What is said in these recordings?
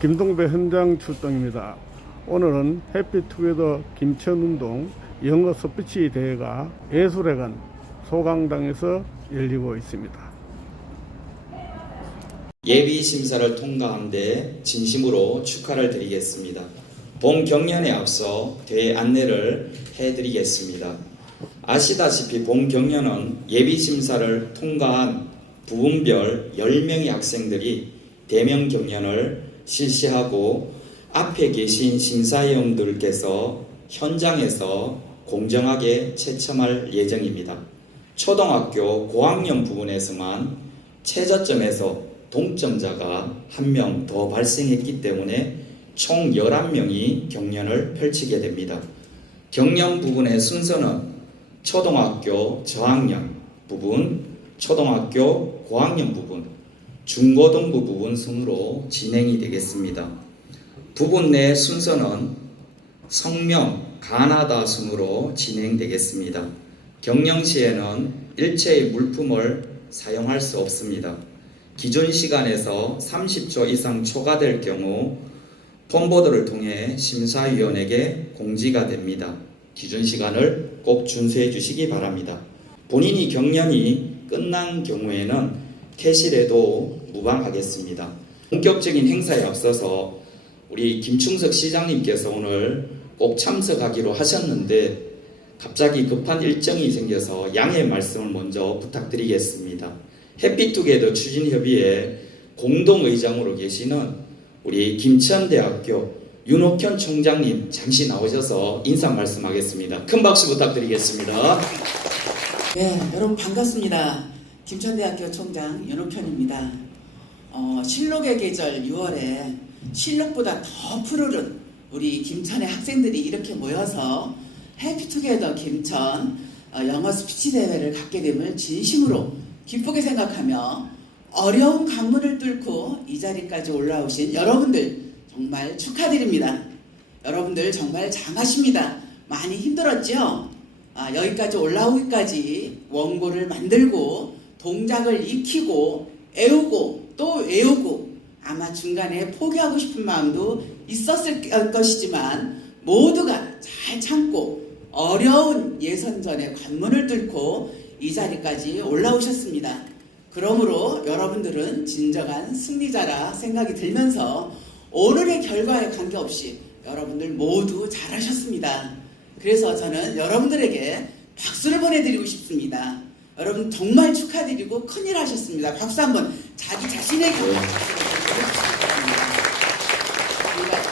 김동배 현장 출동입니다. 오늘은 해피투게더 김천운동 영어스피치대회가 예술회관 소강당에서 열리고 있습니다. 예비 심사를 통과한 데 진심으로 축하를 드리겠습니다. 본 경연에 앞서 대회 안내를 해드리겠습니다. 아시다시피 본 경연은 예비 심사를 통과한 부분별 10명의 학생들이 대면 경연을 실시하고 앞에 계신 심사위원들께서 현장에서 공정하게 채점할 예정입니다. 초등학교 고학년 부분에서만 최저점에서 동점자가 1명 더 발생했기 때문에 총 11명이 경연을 펼치게 됩니다. 경연 부분의 순서는 초등학교 저학년 부분, 초등학교 고학년 부분, 중고등부 부분 순으로 진행이 되겠습니다. 부분 내 순서는 성명, 가나다 순으로 진행되겠습니다. 경영 시에는 일체의 물품을 사용할 수 없습니다. 기존 시간에서 30초 이상 초과될 경우 폰보드를 통해 심사위원에게 공지가 됩니다. 기준 시간을 꼭 준수해 주시기 바랍니다. 본인이 경연이 끝난 경우에는 퇴실에도 무방하겠습니다. 본격적인 행사에 앞서서 우리 김충석 시장님께서 오늘 꼭 참석하기로 하셨는데 갑자기 급한 일정이 생겨서 양해 말씀을 먼저 부탁드리겠습니다. 해피투게더 추진협의회 공동의장으로 계시는 우리 김천대학교 윤옥현 총장님 잠시 나오셔서 인사 말씀하겠습니다. 큰 박수 부탁드리겠습니다. 네, 여러분 반갑습니다. 김천대학교 총장 윤옥현입니다. 실록의 계절 6월에 실록보다 더 푸르른 우리 김천의 학생들이 이렇게 모여서 해피투게더 김천 영어 스피치 대회를 갖게 됨을 진심으로 기쁘게 생각하며 어려운 관문을 뚫고 이 자리까지 올라오신 여러분들 정말 축하드립니다. 여러분들 정말 장하십니다. 많이 힘들었죠? 여기까지 올라오기까지 원고를 만들고 동작을 익히고 애우고 또 외우고 아마 중간에 포기하고 싶은 마음도 있었을 것이지만 모두가 잘 참고 어려운 예선전의 관문을 뚫고 이 자리까지 올라오셨습니다. 그러므로 여러분들은 진정한 승리자라 생각이 들면서 오늘의 결과에 관계없이 여러분들 모두 잘하셨습니다. 그래서 저는 여러분들에게 박수를 보내드리고 싶습니다. 여러분 정말 축하드리고 큰일 하셨습니다. 박수 한번 자기 자신에게 박수를 보내주십니다. 우리가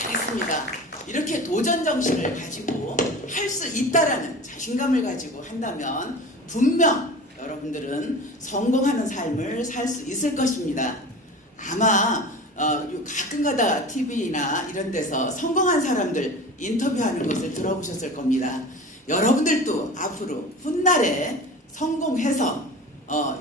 잘했습니다. 이렇게 도전 정신을 가지고 할 수 있다라는 자신감을 가지고 한다면 분명 여러분들은 성공하는 삶을 살 수 있을 것입니다. 아마 가끔가다 TV나 이런 데서 성공한 사람들 인터뷰하는 것을 들어보셨을 겁니다. 여러분들도 앞으로 훗날에 성공해서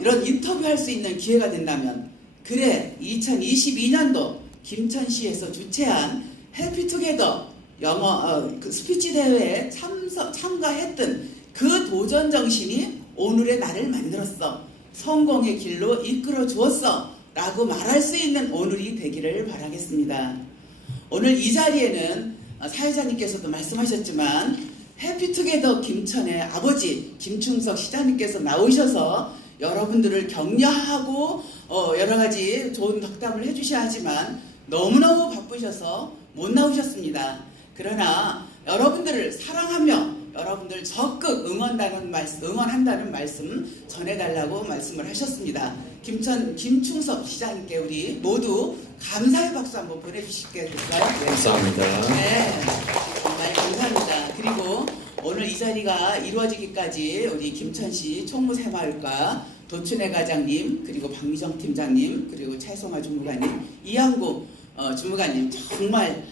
이런 인터뷰할 수 있는 기회가 된다면 그래 2022년도 김천시에서 주최한 해피투게더 영어 스피치 대회에 참가했던 그 도전 정신이 오늘의 나를 만들었어. 성공의 길로 이끌어 주었어. 라고 말할 수 있는 오늘이 되기를 바라겠습니다. 오늘 이 자리에는 사회자님께서도 말씀하셨지만 해피투게더 김천의 아버지 김충석 시장님께서 나오셔서 여러분들을 격려하고 여러가지 좋은 덕담을 해주셔야 하지만 너무너무 바쁘셔서 못 나오셨습니다. 그러나 여러분들을 사랑하며 여러분들 적극 응원한다는 말씀 전해달라고 말씀을 하셨습니다. 김충석 시장님께 우리 모두 감사의 박수 한번 보내주시겠어요? 네. 감사합니다. 네, 정말 감사합니다. 그리고 오늘 이 자리가 이루어지기까지 우리 김천시 총무새마을과 도춘혜 과장님, 그리고 박미정 팀장님, 그리고 최송화 주무관님, 이양구 주무관님 정말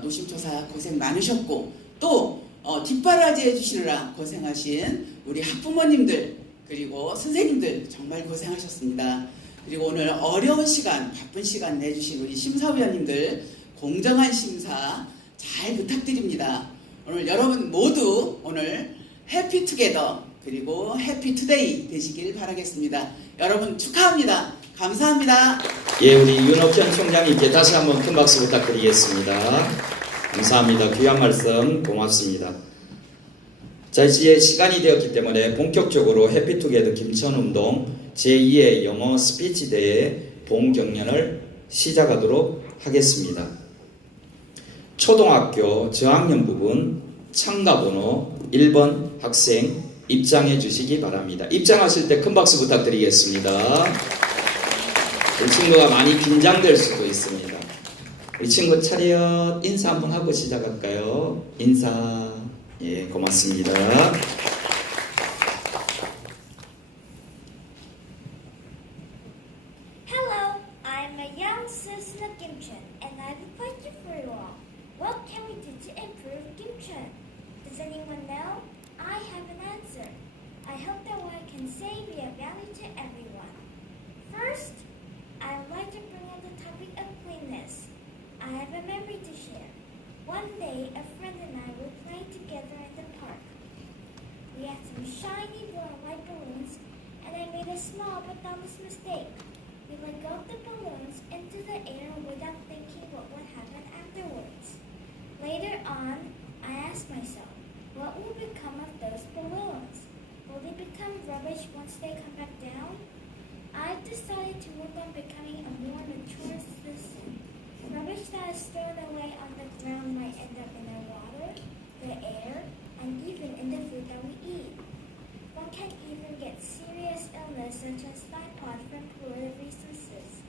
노심초사 고생 많으셨고 또 뒷바라지 해주시느라 고생하신 우리 학부모님들 그리고 선생님들 정말 고생하셨습니다. 그리고 오늘 어려운 시간 바쁜 시간 내주신 우리 심사위원님들 공정한 심사 잘 부탁드립니다. 오늘 여러분 모두 오늘 해피투게더 그리고 해피투데이 되시길 바라겠습니다. 여러분 축하합니다. 감사합니다. 예, 우리 윤옥현 총장님께 다시 한번 큰 박수 부탁드리겠습니다. 감사합니다. 귀한 말씀 고맙습니다. 자, 이제 시간이 되었기 때문에 본격적으로 해피투게더 김천운동 제2회 영어 스피치대회 본 경연을 시작하도록 하겠습니다. 초등학교 저학년 부분 참가번호 1번 학생 입장해 주시기 바랍니다. 입장하실 때 큰 박수 부탁드리겠습니다. 우리 친구가 많이 긴장될 수도 있습니다. 우리 친구 차렷 인사 한번 하고 시작할까요? 인사. 예, 고맙습니다. Hello, I'm a young citizen of Gimcheon, and I have a question for you all. What can we do to improve Gimcheon? Does anyone know? I have an answer. I hope that what I can say be of value to everyone. First, I would like to bring up the topic of cleanliness. I have a memory to share. One day, a friend and I were playing together in the park. We had some shiny blue and white balloons, and I made a small but honest mistake. We let go of the balloons into the air without thinking what would happen afterwards. Later on, I asked myself, what will become of those balloons? Will they become rubbish once they come back down? I've decided to work on becoming a more mature citizen. Rubbish that is thrown away on the ground might end up in the water, the air, and even in the food that we eat. One can even get serious illness such as typhoid from polluted resources.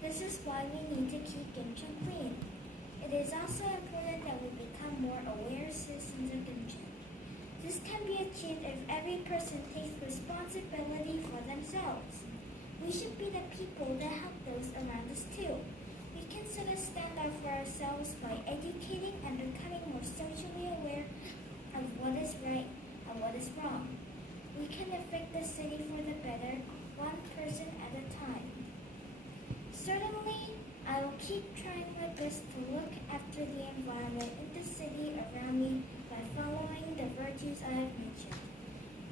This is why we need to keep Gimcheon clean. It is also important that we become more aware citizens of Gimcheon. This can be achieved if every person takes responsibility for themselves. We should be the people that help those around us too. We can set a standard for ourselves by educating and becoming more socially aware of what is right and what is wrong. We can affect the city for the better, one person at a time. Certainly, I will keep trying my best to look after the environment in the city around me by following the virtues I have mentioned.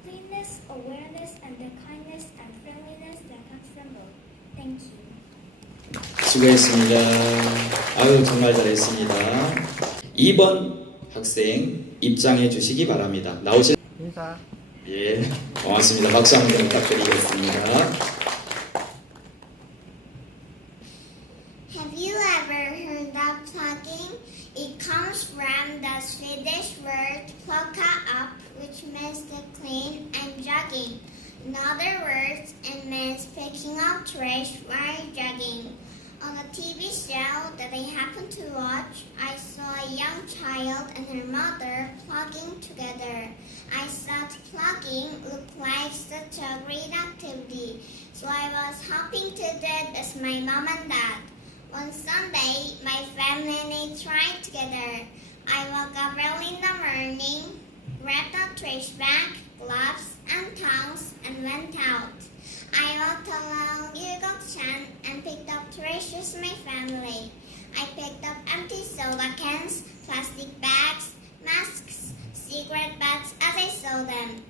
Cleanness, awareness, and the kindness and friendliness that comes from both. Thank you. 수고했습니다. 아유, 정말 잘했습니다. 2번 학생 입장해 주시기 바랍니다. 나오실 인사. 예, 고맙습니다. 박수 한 번 부탁드리겠습니다. Have you ever heard of plugging? It comes from the Swedish word plocka up, which means to clean, and jogging. In other words, it means picking up trash while jogging. On a TV show that I happened to watch, I saw a young child and her mother plugging together. I thought plugging looked like such a great activity, so I was hoping to do it with my mom and dad. One Sunday, my family and I tried together. I woke up early in the morning, grabbed a trash bag, gloves, and tongs, and went out. I walked along Gyeongsan and picked up trash with my family. I picked up empty soda cans, plastic bags, masks, cigarette butts as I saw them.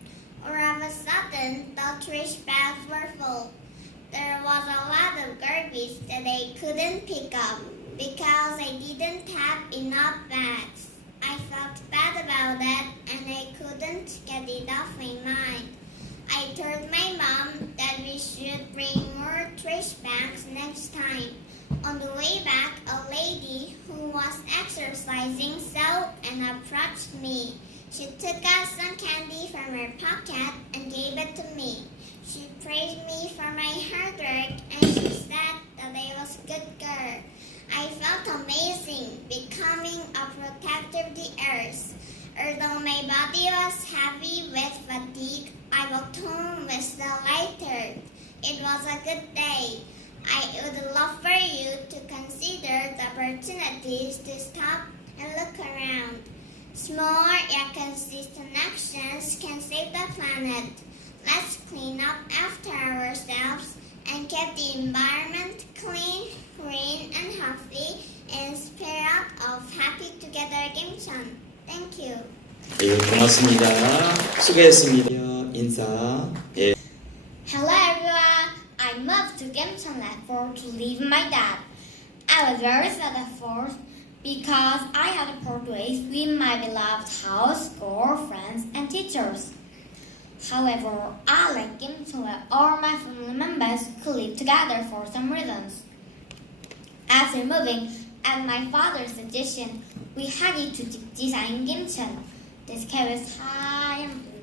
All of a sudden, the trash bags were full. There was a lot of garbage that I couldn't pick up because I didn't have enough bags. I felt bad about that and I couldn't get it off my mind. I told my mom that we should bring more trash bags next time. On the way back, a lady who was exercising saw and approached me. She took out some candy from her pocket and gave it to me. She praised me for my hard work and she said that I was a good girl. I felt amazing, becoming a protector of the earth. Although my body was heavy with fatigue, I walked home with the lighter. It was a good day. I would love for you to consider the opportunities to stop and look around. Small yet consistent actions can save the planet. Let's clean up after ourselves and keep the environment clean, green, and healthy in spirit of 해피투게더 Gimcheon. Thank you. 예, 고맙습니다. 수고했습니다. 인사. 예. Hello everyone. I moved to Gimcheon couldn't afford to leave my dad. I was very sad at first because I had to part ways with my beloved house, school, friends, and teachers. However, I like Gingka where all my family members could live together for some reasons. After moving, at my father's suggestion, we headed to design Gingka. The sky was high and blue,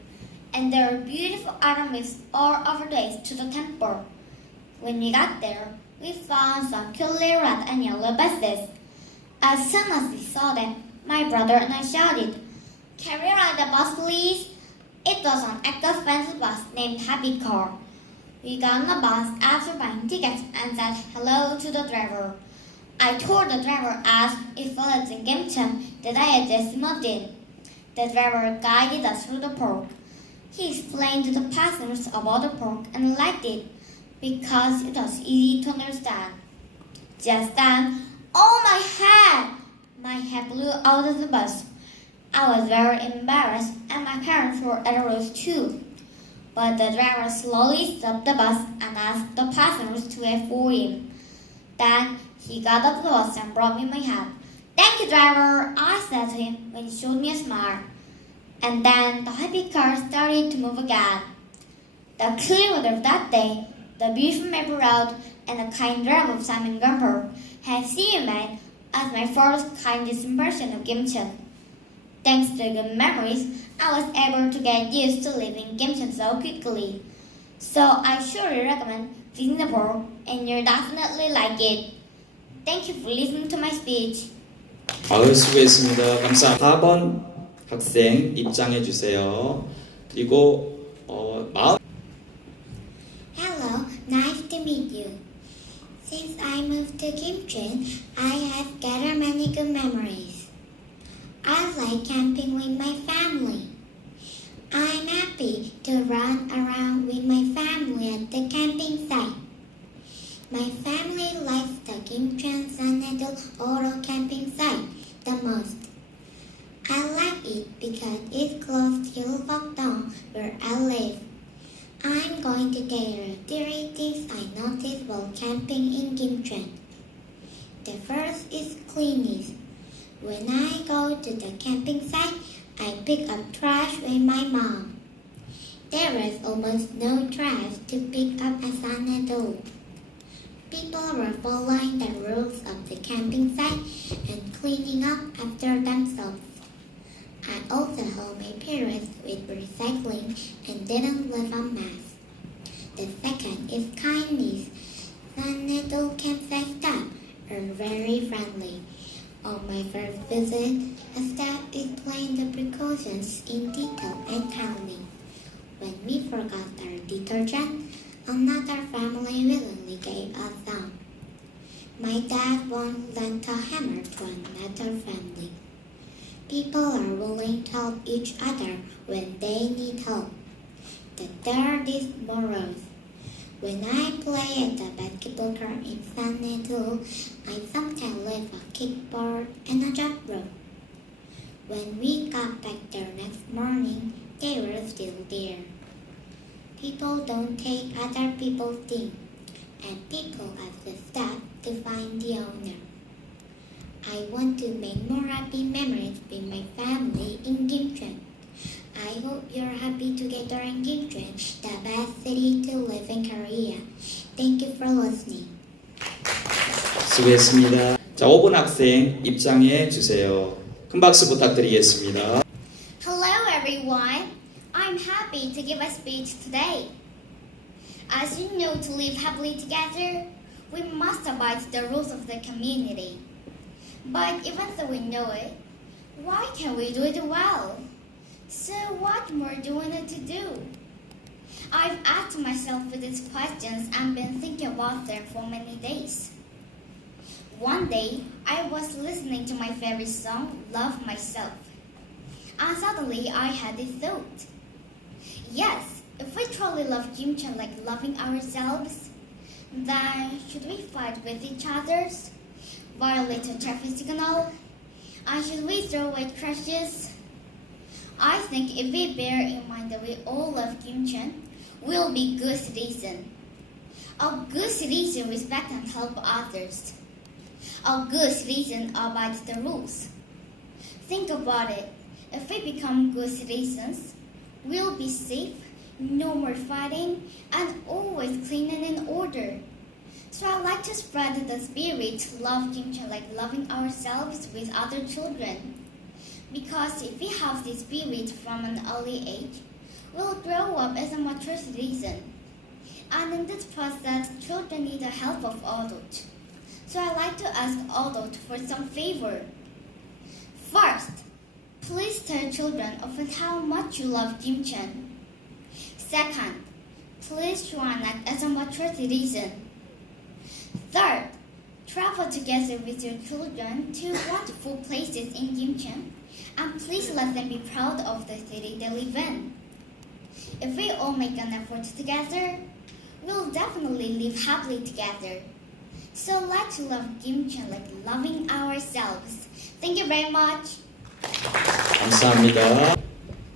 and there were beautiful autumn leaves all over the way to the temple. When we got there, we found some curly red and yellow buses. As soon as we saw them, my brother and I shouted, "Can we ride the bus, please?" It was an eco-friendly bus named Happy Car. We got on the bus after buying tickets and said hello to the driver. I told the driver asked if I lived in Gingka that I had just moved in. The driver guided us through the park. He explained to the passengers about the park and liked it because it was easy to understand. Just then, oh my head! My head blew out of the bus. I was very embarrassed and my parents were at a loss too. But the driver slowly stopped the bus and asked the passengers to wait for him. Then he got off the bus and brought me my hat. "Thank you, driver," I said to him when he showed me a smile. And then the happy car started to move again. The clear weather of that day, the beautiful maple road, and the kind drive of Simon Gumper have seen me as my first kindest impression of Gingka. Thanks to the good memories, I was able to get used to living in Gingka so quickly. So I surely recommend visiting the park, and you'll definitely like it. Thank you for listening to my speech. 아유, 수고했습니다. 감사합니다. 4번 학생 입장해 주세요. 그리고 마음 Hello, nice to meet you. Since I moved to Gingka, I have gathered many good memories. I like camping with my family. I'm happy to run around with my family at the camping site. My family likes the Gingka Sanedal Auto Camping Site the most. I like it because it's close to Hillfogdong where I live. I'm going to tell you 3 things I noticed while camping in Gingka. The first is cleanliness. When I go to the camping site, I pick up trash with my mom. There is almost no trash to pick up as an adult. People were following the rules of the camping site and cleaning up after themselves. I also helped my parents with recycling and didn't leave a mess. The second is kindness. Sanedal campsite staff are very friendly. On my first visit, the staff explained the precautions in detail and calmly. When we forgot our detergent, another family willingly gave us some. My dad once lent a hammer to another family. People are willing to help each other when they need help. The third is morals. When I play at the basketball court in Sanedal, I sometimes leave a kickboard and a jump rope. When we got back there next morning, they were still there. People don't take other people's things, and people ask the staff to find the owner. I want to make more happy memories with my family in Gingka. I hope you're happy together in Gingka, the best city to live in Korea. Thank you for listening. 수고했습니다. 자, 5번 학생 입장해 주세요. 큰 박수 부탁드리겠습니다. Hello everyone. I'm happy to give a speech today. As you know, to live happily together, we must abide the rules of the community. But even though we know it, why can't we do it well? So what more do we need to do? I've asked myself these questions and been thinking about them for many days. One day, I was listening to my favorite song, Love Myself. And suddenly I had this thought. Yes, if we truly love Gingka like loving ourselves, then should we fight with each other, violate a traffic signal, and should we throw away crashes? I think if we bear in mind that we all love Gingka, we'll be good citizens. A good citizen respects and helps others. A good citizen obeys the rules. Think about it. If we become good citizens, we'll be safe, no more fighting, and always clean and in order. So I like to spread the spirit to love Gingka like loving ourselves with other children. Because if we have this spirit from an early age, we'll grow up as a mature citizen. And in this process, children need the help of adults. So I like to ask adults for some favor. First, please tell children often how much you love Gingka. Second, please try and act as a mature citizen. Third, travel together with your children to wonderful places in Gingka, and please let them be proud of the city they live in. If we all make an effort together, we'll definitely live happily together. So let's love Gingka like loving ourselves. Thank you very much. 감사합니다.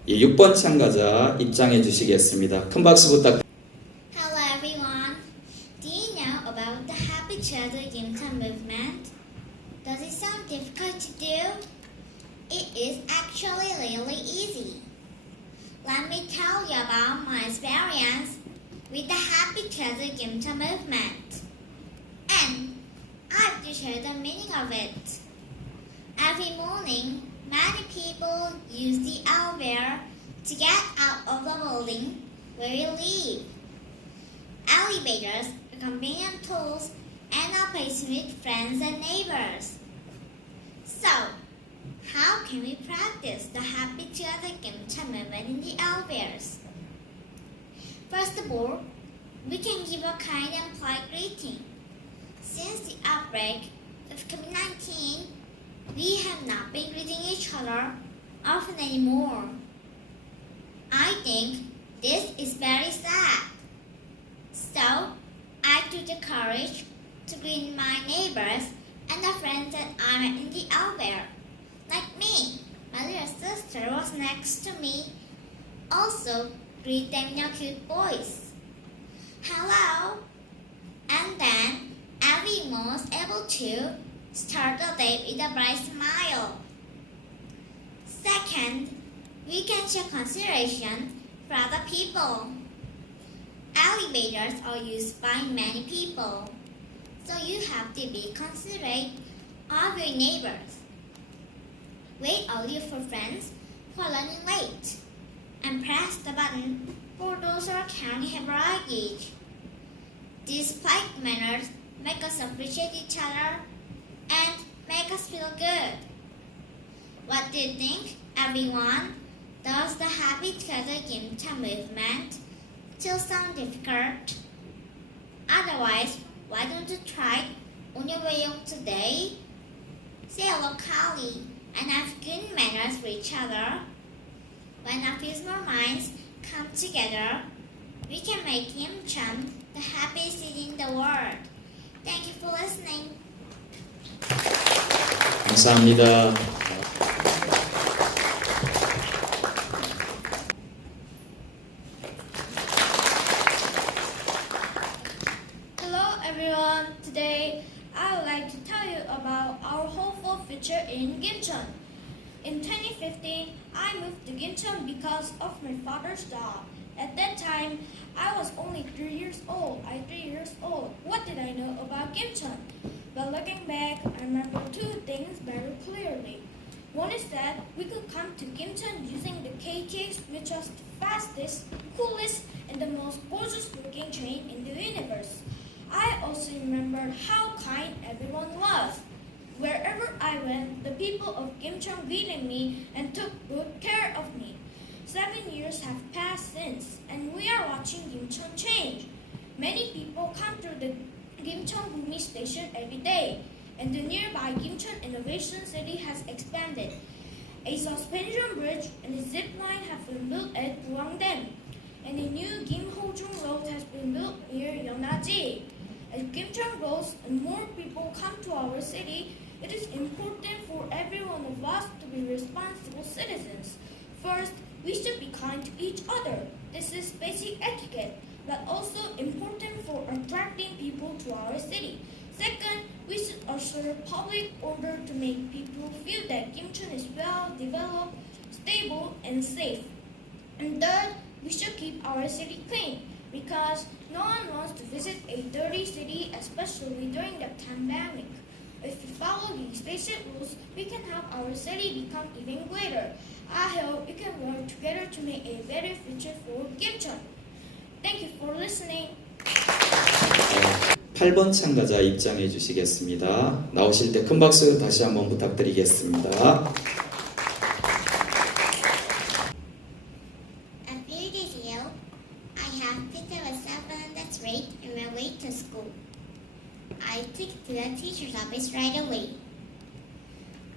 6번 참가자 입장해 주시겠습니다. 큰 박수 부탁드립니다. Hello everyone. Do you know about the Happy Children Gingka movement? Does it sound difficult to do? It is actually really easy. Let me tell you about my experience with the Happy Children Gingka movement. And I have to share the meaning of it. Every morning, many people use the elevator to get out of the building where we live. Elevators are convenient tools and are placed with friends and neighbors. So, how can we practice the Happy Children Gingka movement in the elevators? First of all, we can give a kind and polite greeting. Since the outbreak of COVID-19, we have not been greeting each other often anymore. I think this is very sad. So, I took the courage to greet my neighbors and the friends that I met in the elevator. Like me, my little sister was next to me. Also, greet them in your cute voice. Hello! And then, everyone was able to start the day with a bright smile. Second, we can show consideration for other people. Elevators are used by many people, so you have to be considerate of your neighbors. Wait earlier for friends who are running late, and press the button for those who are carrying heavy luggage. These polite manners make us appreciate each other and make us feel good. What do you think, everyone? Does the Happy Children Gingka movement still sound difficult? Otherwise, why don't you try on your way home today? Say hello calmly and have good manners for each other. When our peaceful minds come together, we can make Gingka the happiest city in the world. Thank you for listening. 감사합니다. Hello everyone. Today I would like to tell you about our hopeful future in Gingka. In 2015, I moved to Gingka because of my father's job. At that time, I was only 3 years old. What did I know about Gingka? But looking back, I remember two things very clearly. One is that we could come to Gingka using the KTX, which was the fastest, coolest, and the most gorgeous-looking train in the universe. I also remembered how kind everyone was. Wherever I went, the people of Gingka greeted me and took good care of me. 7 years have passed since, and we are watching Gingka change. Many people come through the Gingka Bumi station every day, and the nearby Gingka Innovation City has expanded. A suspension bridge and a zip line have been built at Buangdam, and a new Gimhojung road has been built near Yeonaji. As Gingka grows and more people come to our city, it is important for every one of us to be responsible citizens. First, we should be kind to each other. This is basic etiquette. but also important for attracting people to our city. Second, we should assure public order to make people feel that Kimcheon is well developed, stable, and safe. And third, we should keep our city clean because no one wants to visit a dirty city, especially during the pandemic. If we follow these basic rules, we can help our city become even greater. I hope we can work together to make a better future for Kimcheon. Thank you for listening. 8번 참가자 입장해 주시겠습니다. 나오실 때 큰 박수 다시 한번 부탁드리겠습니다. A few days ago, I have picked up a cell phone that's red on my way to school. I took it to the teacher's office right away.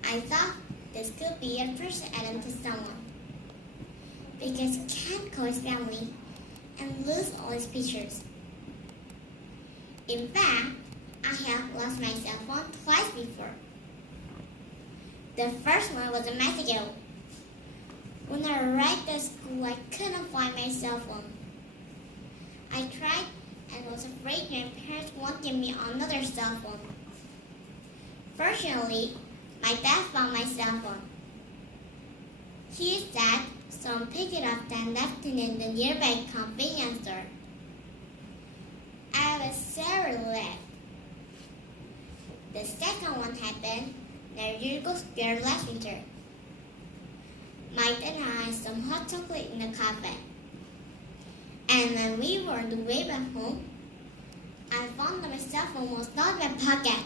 I thought this could be a first attempt to someone because he can't call his family and lose all his pictures. In fact, I have lost my cell phone twice before. The first one was a month ago. When I arrived at school, I couldn't find my cell phone. I tried and was afraid my parents won't give me another cell phone. Fortunately, my dad found my cell phone. He is sad, so I picked it up and left it in the nearby convenience store. I was so relieved. The second one happened near Yulgo Square last winter. My dad and I had some hot chocolate in the cafe. And when we were on the way back home, I found that my cell phone was not in my pocket.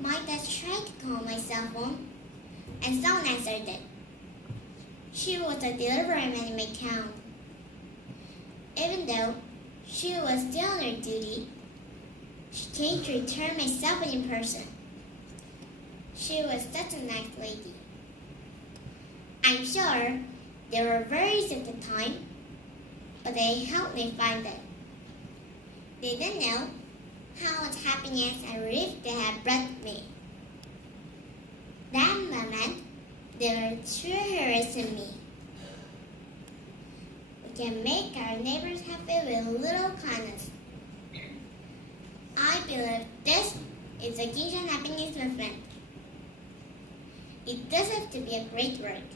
My dad tried to call my cell phone, and someone answered it. She was a delivery man in my town. Even though she was still on her duty, she came to return my cell phone in person. She was such a nice lady. I'm sure they were worried at the time, but they helped me find it. They didn't know how much happiness and relief they had brought me. That moment, they were true heroes to me. We can make our neighbors happy with little kindness. I believe this is a Gingka happiness movement. It doesn't have to be a great work.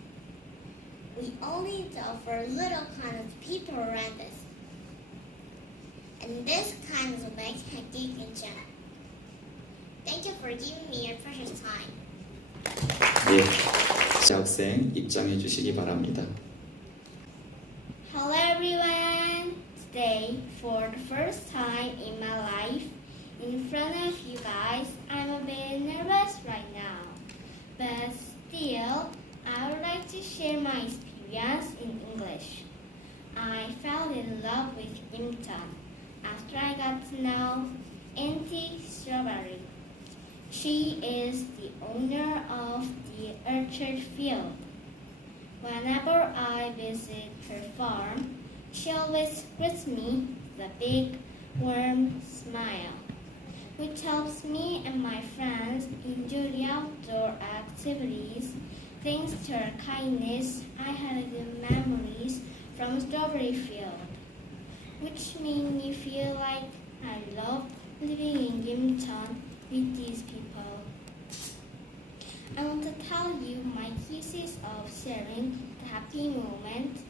We only need to offer little kindness to people around us. And this kindness will make happy Gingka. Thank you for giving me your precious time. 네, 학생 입장해 주시기 바랍니다. Hello everyone! Today, for the first time in my life, in front of you guys, I'm a bit nervous right now. But still, I would like to share my experience in English. I fell in love with Gingka after I got to know Auntie Strawberry. She is the owner of the orchard field. Whenever I visit her farm, she always greets me with a big, warm smile, which helps me and my friends enjoy the outdoor activities. Thanks to her kindness, I had good memories from Strawberry Field, which made me feel like I loved living in Kimcheon with these people. I want to tell you my cases of sharing the happy moment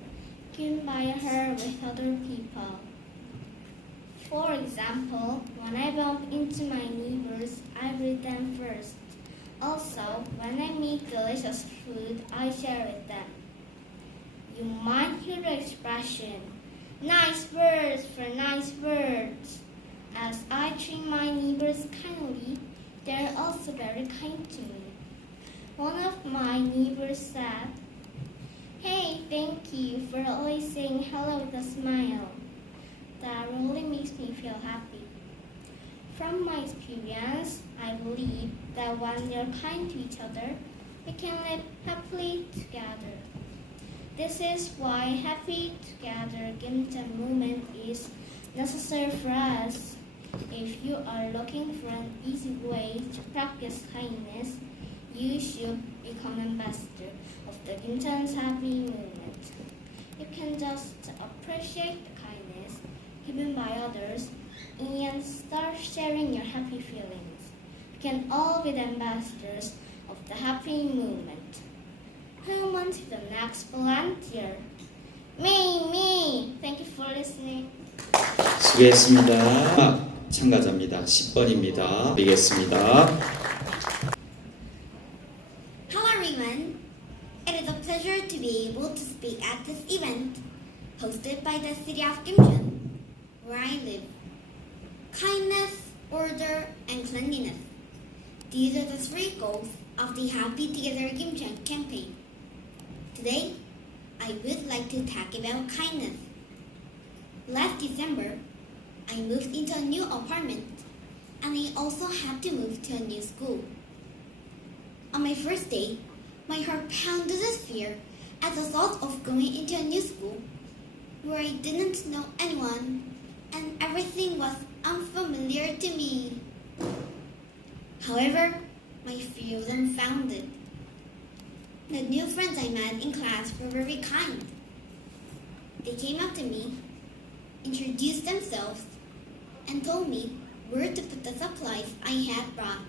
given by her with other people. For example, when I bump into my neighbors, I greet them first. Also, when I make delicious food, I share with them. You might hear the expression, "Nice words for nice words." As I treat my neighbors kindly, they are also very kind to me. One of my neighbors said, "Hey, thank you for always saying hello with a smile. That really makes me feel happy." From my experience, I believe that when we are kind to each other, we can live happily together. This is why Happy Together Gingka movement is necessary for us. If you are looking for an easy way to practice kindness, you should become an ambassador of the Gingka's happy movement. You can just appreciate the kindness given by others, and start sharing your happy feelings. We can all be the ambassadors of the happy movement. Who wants to be the next volunteer? Me! Thank you for listening. 수고했습니다. 참가자입니다. 10번입니다. 드리겠습니다. Hello everyone. It is a pleasure to be able to speak at this event hosted by the city of Gimcheon, where I live. Kindness, order, and cleanliness. These are the 3 goals of the Happy-Together Gimcheon campaign. Today, I would like to talk about kindness. Last December, I moved into a new apartment, and I also had to move to a new school. On my first day, my heart pounded with fear at the thought of going into a new school where I didn't know anyone and everything was unfamiliar to me. However, my fear was unfounded. The new friends I met in class were very kind. They came up to me, introduced themselves, and told me where to put the supplies I had brought.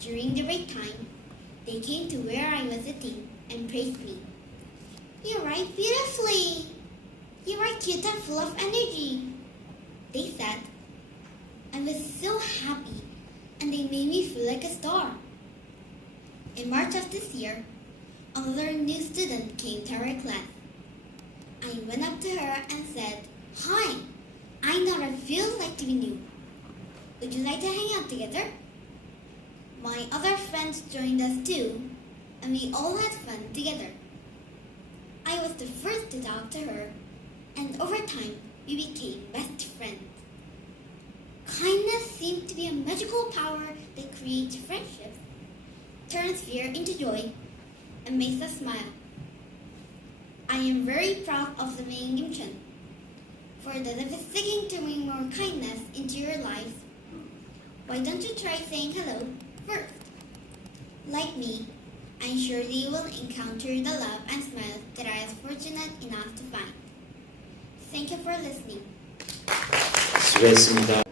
During the break time, they came to where I was sitting and praised me. You write beautifully. You are cute and full of energy, they said. I was so happy, and they made me feel like a star. In March of this year, another new student came to our class. I went up to her and said, "Hi, I know what it feels like to be new. Would you like to hang out together?" My other friends joined us too, and we all had fun together. I was the first to talk to her, and over time, we became best friends. Kindness seems to be a magical power that creates friendships, turns fear into joy, and makes us smile. I am very proud of the main Gimcheon. For those of us seeking to bring more kindness into your lives, why don't you try saying hello first? Like me, I'm sure you will encounter the love and smiles that I was fortunate enough to find. Thank you for listening. 수고했습니다.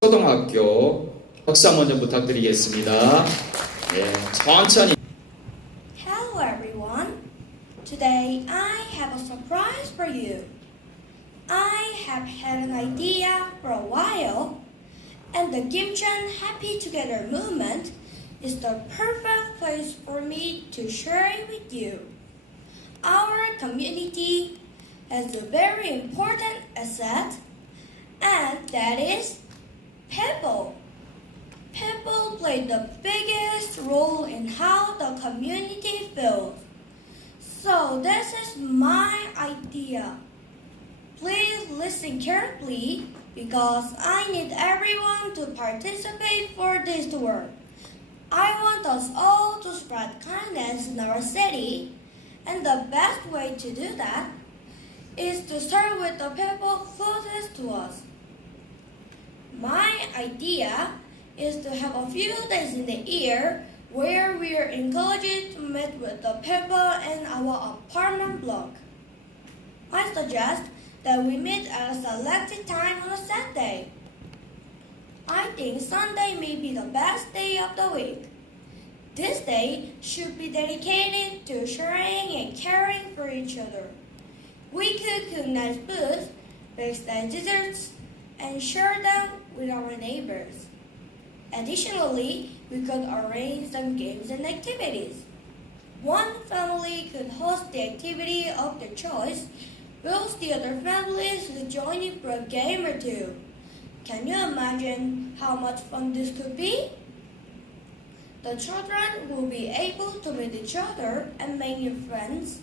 초등학교 박수 한번 좀 부탁드리겠습니다. 네, 천천히. Hello everyone. Today I have a surprise for you. I have had an idea for a while, and the Gimcheon Happy Together movement is the perfect place for me to share it with you. Our community has a very important asset, and that is people. People play the biggest role in how the community feels. So this is my idea. Please listen carefully because I need everyone to participate for this to work. I want us all to spread kindness in our city, and the best way to do that is to start with the people closest to us. My idea is to have a few days in the year where we are encouraged to meet with the people in our apartment block. I suggest that we meet at a selected time on a Sunday. I think Sunday may be the best day of the week. This day should be dedicated to sharing and caring for each other. We could cook nice foods, bake nice desserts, and share them with our neighbors. Additionally, we could arrange some games and activities. One family could host the activity of their choice, whilst the other families could join in for a game or two. Can you imagine how much fun this could be? The children will be able to meet each other and make new friends,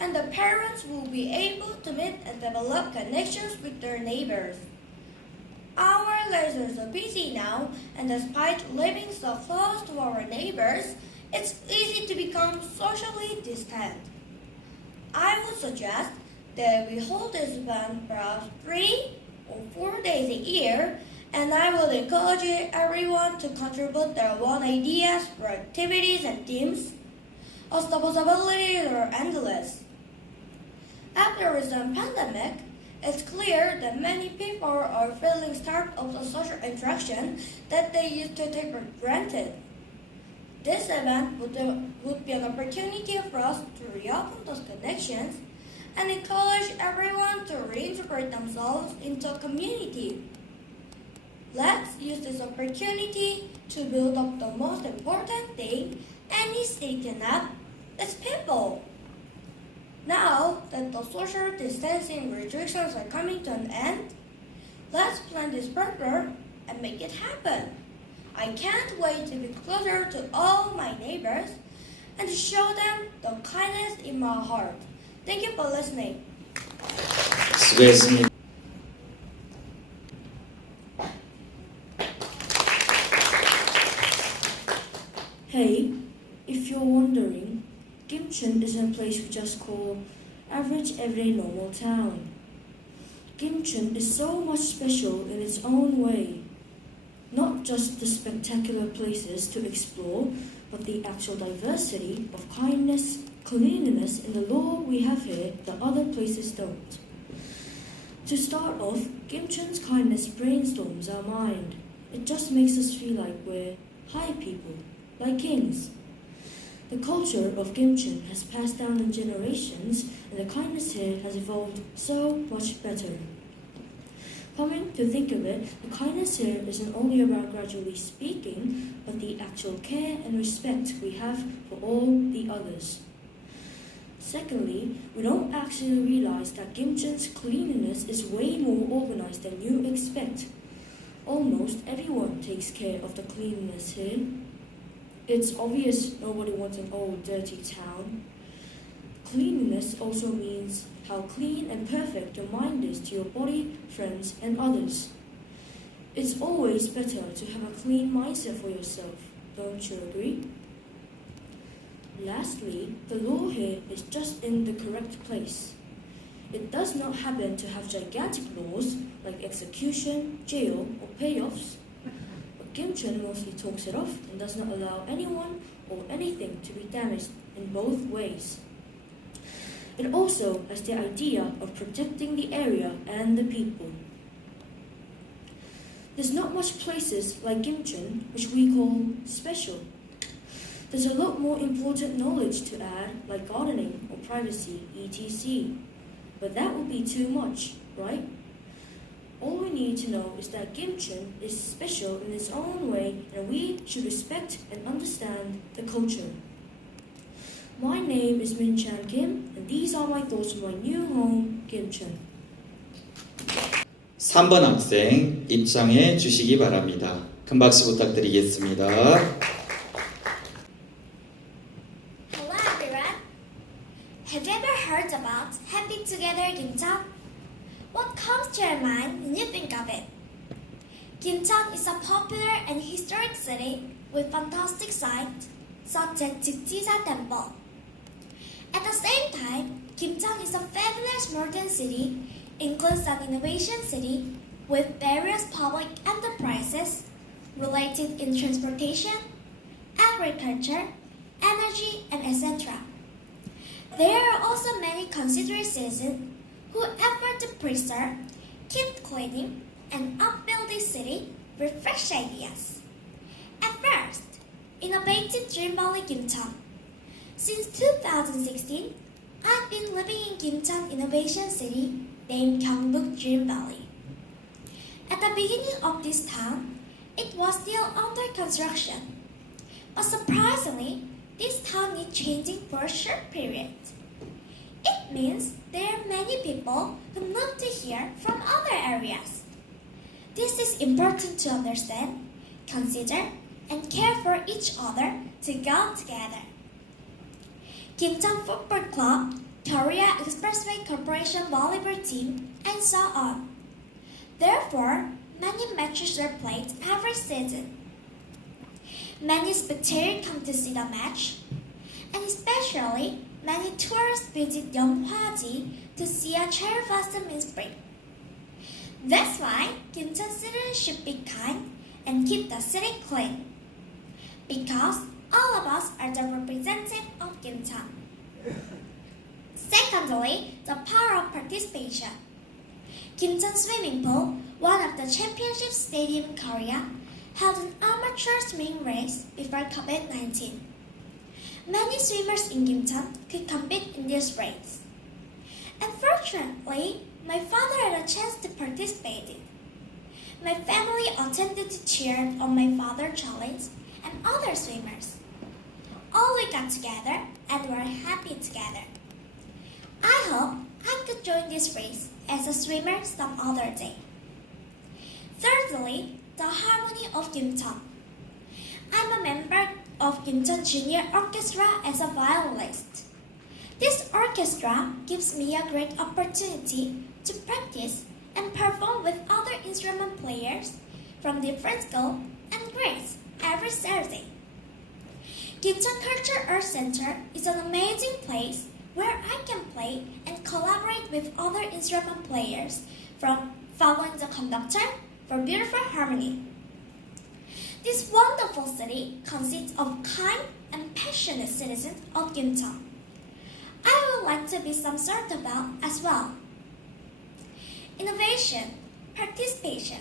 and the parents will be able to meet and develop connections with their neighbors. Our lives are so busy now, and despite living so close to our neighbors, it's easy to become socially distant. I would suggest that we hold this event perhaps 3 or 4 days a year and I will encourage everyone to contribute their own ideas for activities and themes, as the possibilities are endless. After the recent pandemic, it's clear that many people are feeling starved of the social interaction that they used to take for granted. This event would be an opportunity for us to reopen those connections and encourage everyone to reintegrate themselves into a community. Let's use this opportunity to build up the most important thing any city can have, its people. Now that the social distancing restrictions are coming to an end, let's plan this further and make it happen. I can't wait to be closer to all my neighbors and to show them the kindness in my heart. Thank you for listening. 수고했습니다. Hey, if you're wondering, Gimcheon isn't a place we just call average, everyday, normal town. Gimcheon is so much special in its own way. Not just the spectacular places to explore, but the actual diversity of kindness, cleanliness in the law we have here that other places don't. To start off, Gimcheon's kindness brainstorms our mind. It just makes us feel like we're high people, like kings. The culture of Gimcheon has passed down in generations, and the kindness here has evolved so much better. Coming to think of it, the kindness here isn't only about gradually speaking, but the actual care and respect we have for all the others. Secondly, we don't actually realize that Gimcheon's cleanliness is way more organized than you expect. Almost everyone takes care of the cleanliness here. It's obvious nobody wants an old, dirty town. Cleanliness also means how clean and perfect your mind is to your body, friends, and others. It's always better to have a clean mindset for yourself, don't you agree? Lastly, the law here is just in the correct place. It does not happen to have gigantic laws like execution, jail, or payoffs. But Gimcheon mostly talks it off and does not allow anyone or anything to be damaged in both ways. It also has the idea of protecting the area and the people. There's not much places like Gimcheon which we call special. There's a lot more important knowledge to add, like gardening or privacy, etc. But that would be too much, right? All we need to know is that Gimcheon is special in its own way, and we should respect and understand the culture. My name is Min-chan Kim, and these are my thoughts on my new home, Gimcheon. 3번 학생 입장해 주시기 바랍니다. 큰 박수 부탁드리겠습니다. Hello everyone. Have you ever heard about 해피투게더 Gingka? What comes to your mind when you think of it? Gimcheon is a popular and historic city with fantastic sights such as Gingka Temple. At the same time, Gimcheon is a fabulous modern city, includes an innovation city with various public enterprises related in transportation, agriculture, energy, and etc. There are also many considerate citizens who effort to preserve, keep cleaning, and upbuild this city with fresh ideas. At first, innovative Dream Valley Gimcheon. Since 2016, I've been living in Gimcheon Innovation City named Gyeongbuk Dream Valley. At the beginning of this town, it was still under construction. But surprisingly, this town is changing for a short period. It means there are many people who moved to here from other areas. This is important to understand, consider, and care for each other to go together. Gimcheon Football Club, Korea Expressway Corporation volleyball team, and so on. Therefore, many matches are played every season. Many spectators come to see the match, and especially many tourists visit Yeonghwaji to see a cherry blossom in spring. That's why Gimcheon students should be kind and keep the city clean. Because all of us are the representative of Gimcheon. Secondly, the power of participation. Gimcheon Swimming Pool, one of the championship stadium in Korea, held an amateur swimming race before COVID-19. Many swimmers in Gimcheon could compete in this race. Unfortunately, my father had a chance to participate. My family attended to cheer on my father challenge and other swimmers. All we got together and were happy together. I hope I could join this race as a swimmer some other day. Thirdly, the harmony of Gimcheon. I'm a member of Gimcheon Junior Orchestra as a violinist. This orchestra gives me a great opportunity to practice and perform with other instrument players from different schools and grades every Saturday. Gimcheon Culture Arts Center is an amazing place where I can play and collaborate with other instrument players from following the conductor for beautiful harmony. This wonderful city consists of kind and passionate citizens of Gimcheon. I would like to be some sort of as well. Innovation, participation,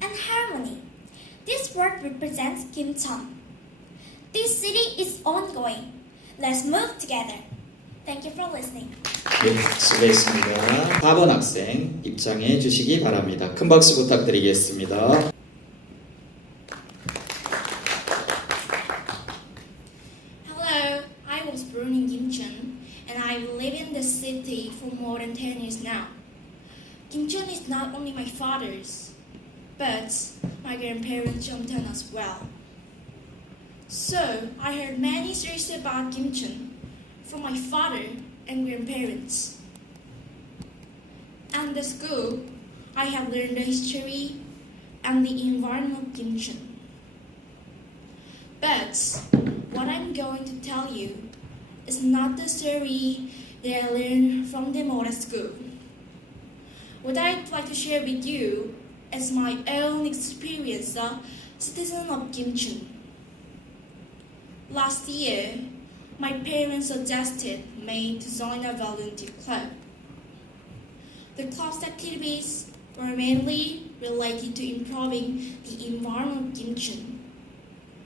and harmony. This word represents Gimcheon. This city is ongoing. Let's move together. Thank you for listening. 네, 수고했습니다. 4번 학생 입장해 주시기 바랍니다. 큰 박수 부탁드리겠습니다. Hello, I was born in Gimcheon and I live in the city for more than 10 years now. Gimcheon is not only my father's, but my grandparents' hometown as well. So, I heard many stories about Gimcheon from my father and grandparents. And at school, I have learned the history and the environment of Gimcheon. But what I'm going to tell you is not the story that I learned from them all at school. What I'd like to share with you is my own experience as a citizen of Gimcheon. Last year, my parents suggested me to join a volunteer club. The club's activities were mainly related to improving the environment of Gimcheon,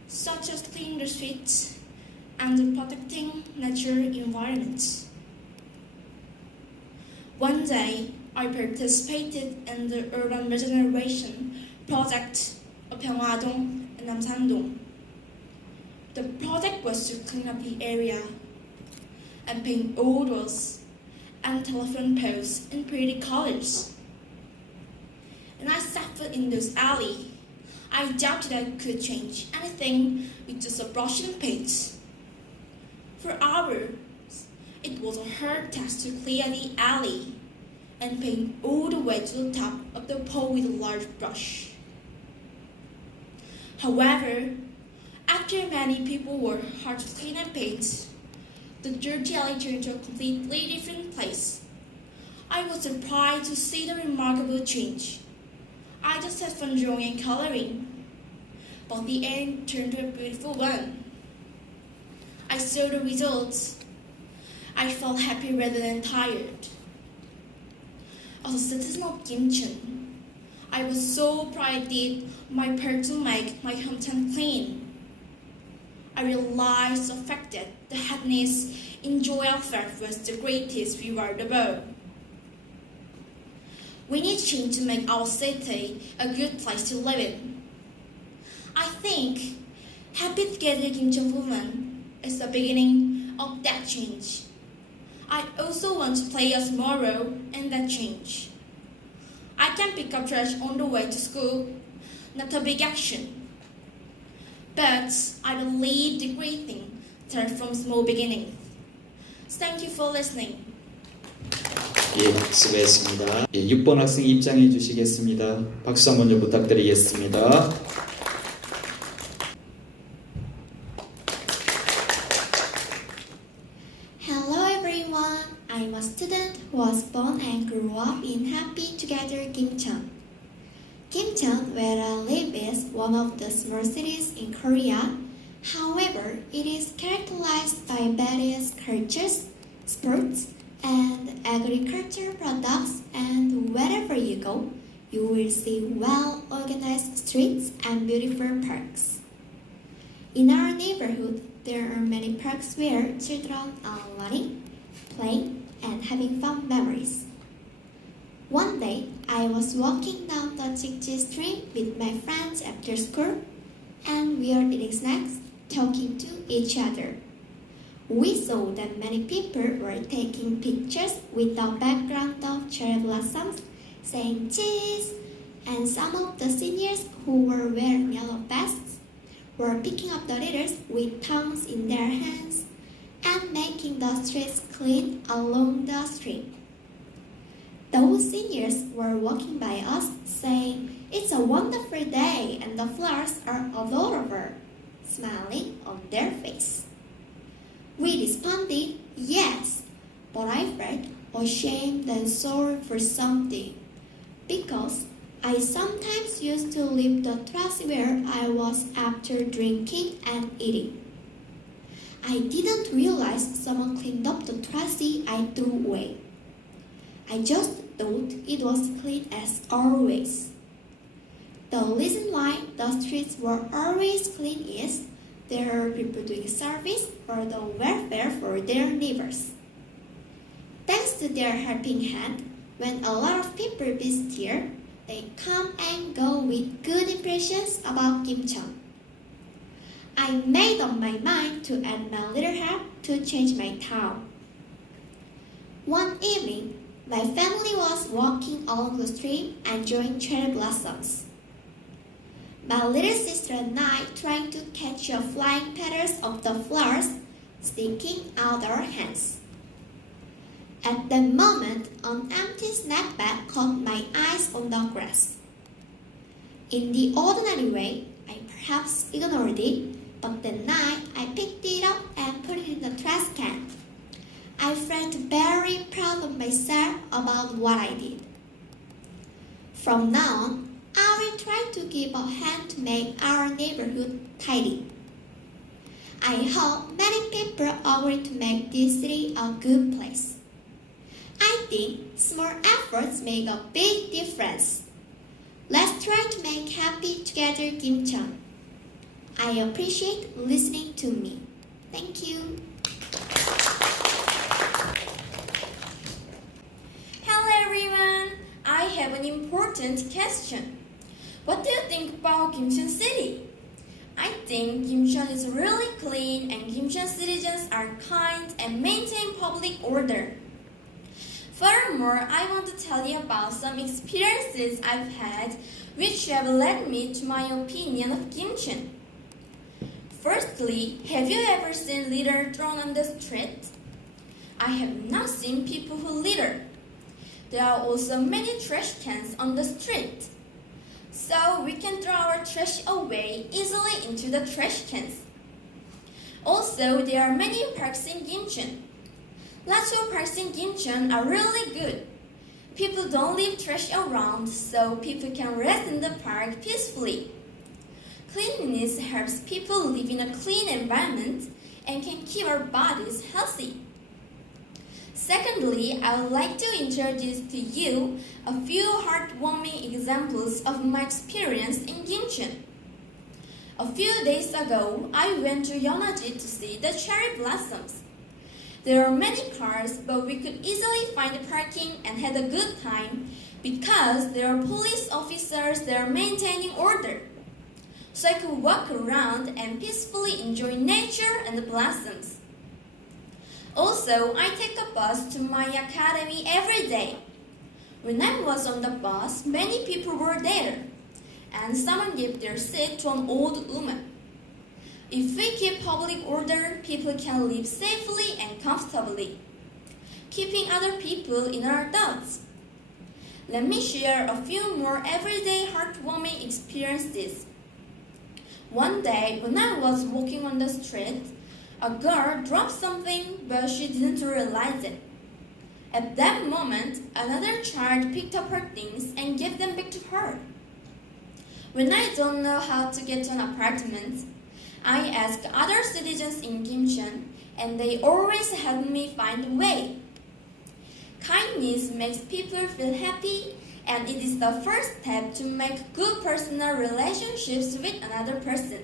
such as cleaning the streets and protecting natural environments. One day, I participated in the urban regeneration project of Pyeongwadong and Namsandong. The project was to clean up the area and paint old walls and telephone poles in pretty colors. And I sat in those alleys. I doubted I could change anything with just a brush and paint. For hours, it was a hard task to clear the alley and paint all the way to the top of the pole with a large brush. However, after many people worked hard to clean and paint, the dirty alley turned to a completely different place. I was surprised to see the remarkable change. I just had fun drawing and coloring, but the end turned to a beautiful one. I saw the results. I felt happy rather than tired. As a citizen of Gimcheon, I was so proud I did my part to make my hometown clean. I realized the fact that the happiness and joy I felt was the greatest reward of all. We need change to make our city a good place to live in. I think Happy-Together Gimcheon Woman is the beginning of that change. I also want to play a small role in that change. I can pick up trash on the way to school, not a big action. But I believe the great thing starts from small beginnings. Thank you for listening. 예, 수고했습니다. 예, 6번 학생 입장해 주시겠습니다. 박수 한번 좀 부탁드리겠습니다. Hello everyone, I'm a student who was born and grew up in Happy-Together Gimcheon. Kimcheon, where I live, is one of the small cities in Korea. However, it is characterized by various cultures, sports, and agricultural products, and wherever you go, you will see well-organized streets and beautiful parks. In our neighborhood, there are many parks where children are running, playing, and having fun memories. One day, I was walking down the Jingka street with my friends after school, and we were eating snacks, talking to each other. We saw that many people were taking pictures with the background of cherry blossoms, saying cheese, and some of the seniors who were wearing yellow vests were picking up the litters with tongs in their hands and making the streets clean along the street. Those seniors were walking by us saying, "It's a wonderful day and the flowers are adorable," smiling on their face. We responded, "Yes," but I felt ashamed and sorry for something, because I sometimes used to leave the trash where I was after drinking and eating. I didn't realize someone cleaned up the trash I threw away. I just thought it was clean as always. The reason why the streets were always clean is there are people doing service for the welfare for their neighbors. Thanks to their helping hand, when a lot of people visit here, they come and go with good impressions about Kimcheon. I made up my mind to add my little help to change my town. One evening, my family was walking along the stream enjoying cherry blossoms. My little sister and I trying to catch the flying petals of the flowers sticking out our hands. At that moment, an empty snack bag caught my eyes on the grass. In the ordinary way, I perhaps ignored it, but that night I picked it up and put it in the trash can. I felt very proud of myself about what I did. From now on, I will try to give a hand to make our neighborhood tidy. I hope many people agree to make this city a good place. I think small efforts make a big difference. Let's try to make happy together, Kimcheon. I appreciate listening to me. Thank you. Hello everyone! I have an important question. What do you think about Gimcheon City? I think Gimcheon is really clean and Gimcheon citizens are kind and maintain public order. Furthermore, I want to tell you about some experiences I've had which have led me to my opinion of Gimcheon. Firstly, have you ever seen litter thrown on the street? I have not seen people who litter. There are also many trash cans on the street. So we can throw our trash away easily into the trash cans. Also, there are many parks in Gimcheon. Lots of parks in Gimcheon are really good. People don't leave trash around, so people can rest in the park peacefully. Cleanliness helps people live in a clean environment and can keep our bodies healthy. Secondly, I would like to introduce to you a few heartwarming examples of my experience in Gimcheon. A few days ago, I went to Yeonhaji to see the cherry blossoms. There are many cars, but we could easily find parking and had a good time because there are police officers that are maintaining order. So I could walk around and peacefully enjoy nature and the blossoms. Also, I take a bus to my academy every day. When I was on the bus, many people were there, and someone gave their seat to an old woman. If we keep public order, people can live safely and comfortably, keeping other people in our thoughts. Let me share a few more everyday heartwarming experiences. One day, when I was walking on the street, a girl dropped something, but she didn't realize it. At that moment, another child picked up her things and gave them back to her. When I don't know how to get to an apartment, I ask other citizens in Gimcheon, and they always help me find a way. Kindness makes people feel happy, and it is the first step to make good personal relationships with another person.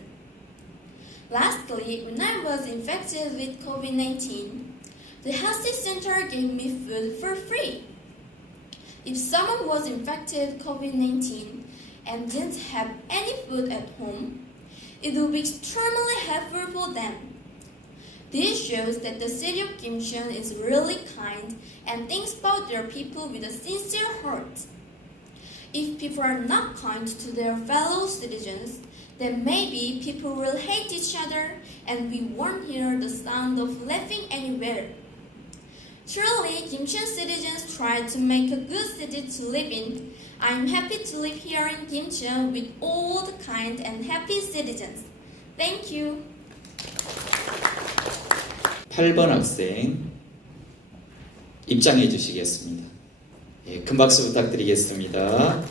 Lastly, when I was infected with COVID-19, the health center gave me food for free. If someone was infected with COVID-19 and didn't have any food at home, it would be extremely helpful for them. This shows that the city of Gimcheon is really kind and thinks about their people with a sincere heart. If people are not kind to their fellow citizens, then maybe people will hate each other and we won't hear the sound of laughing anywhere. Surely, Gimcheon citizens try to make a good city to live in. I'm happy to live here in Gimcheon with all the kind and happy citizens. Thank you. 8번 학생 입장해 주시겠습니다. 예, 큰 박수 부탁드리겠습니다.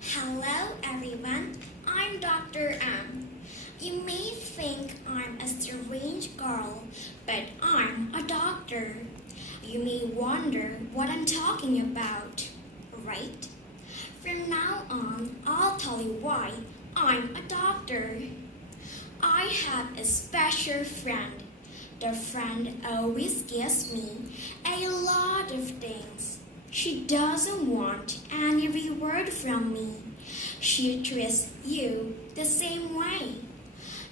Hello everyone, I'm Dr. M. You may think I'm a strange girl, but I'm a doctor. You may wonder what I'm talking about, right? From now on, I'll tell you why I'm a doctor. I have a special friend. The friend always gives me a lot of things. She doesn't want any reward from me. She treats you the same way.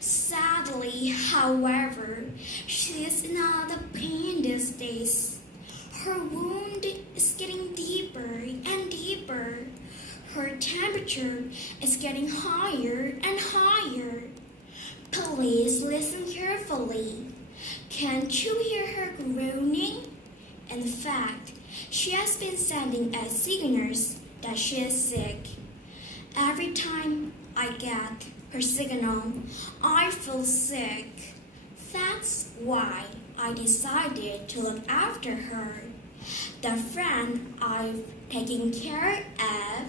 Sadly, however, she is in a lot of pain these days. Her wound is getting deeper and deeper. Her temperature is getting higher and higher. Please listen carefully. Can't you hear her groaning? In fact, she has been sending us signals that she is sick. Every time I get her signal, I feel sick. That's why I decided to look after her. The friend I've taken care of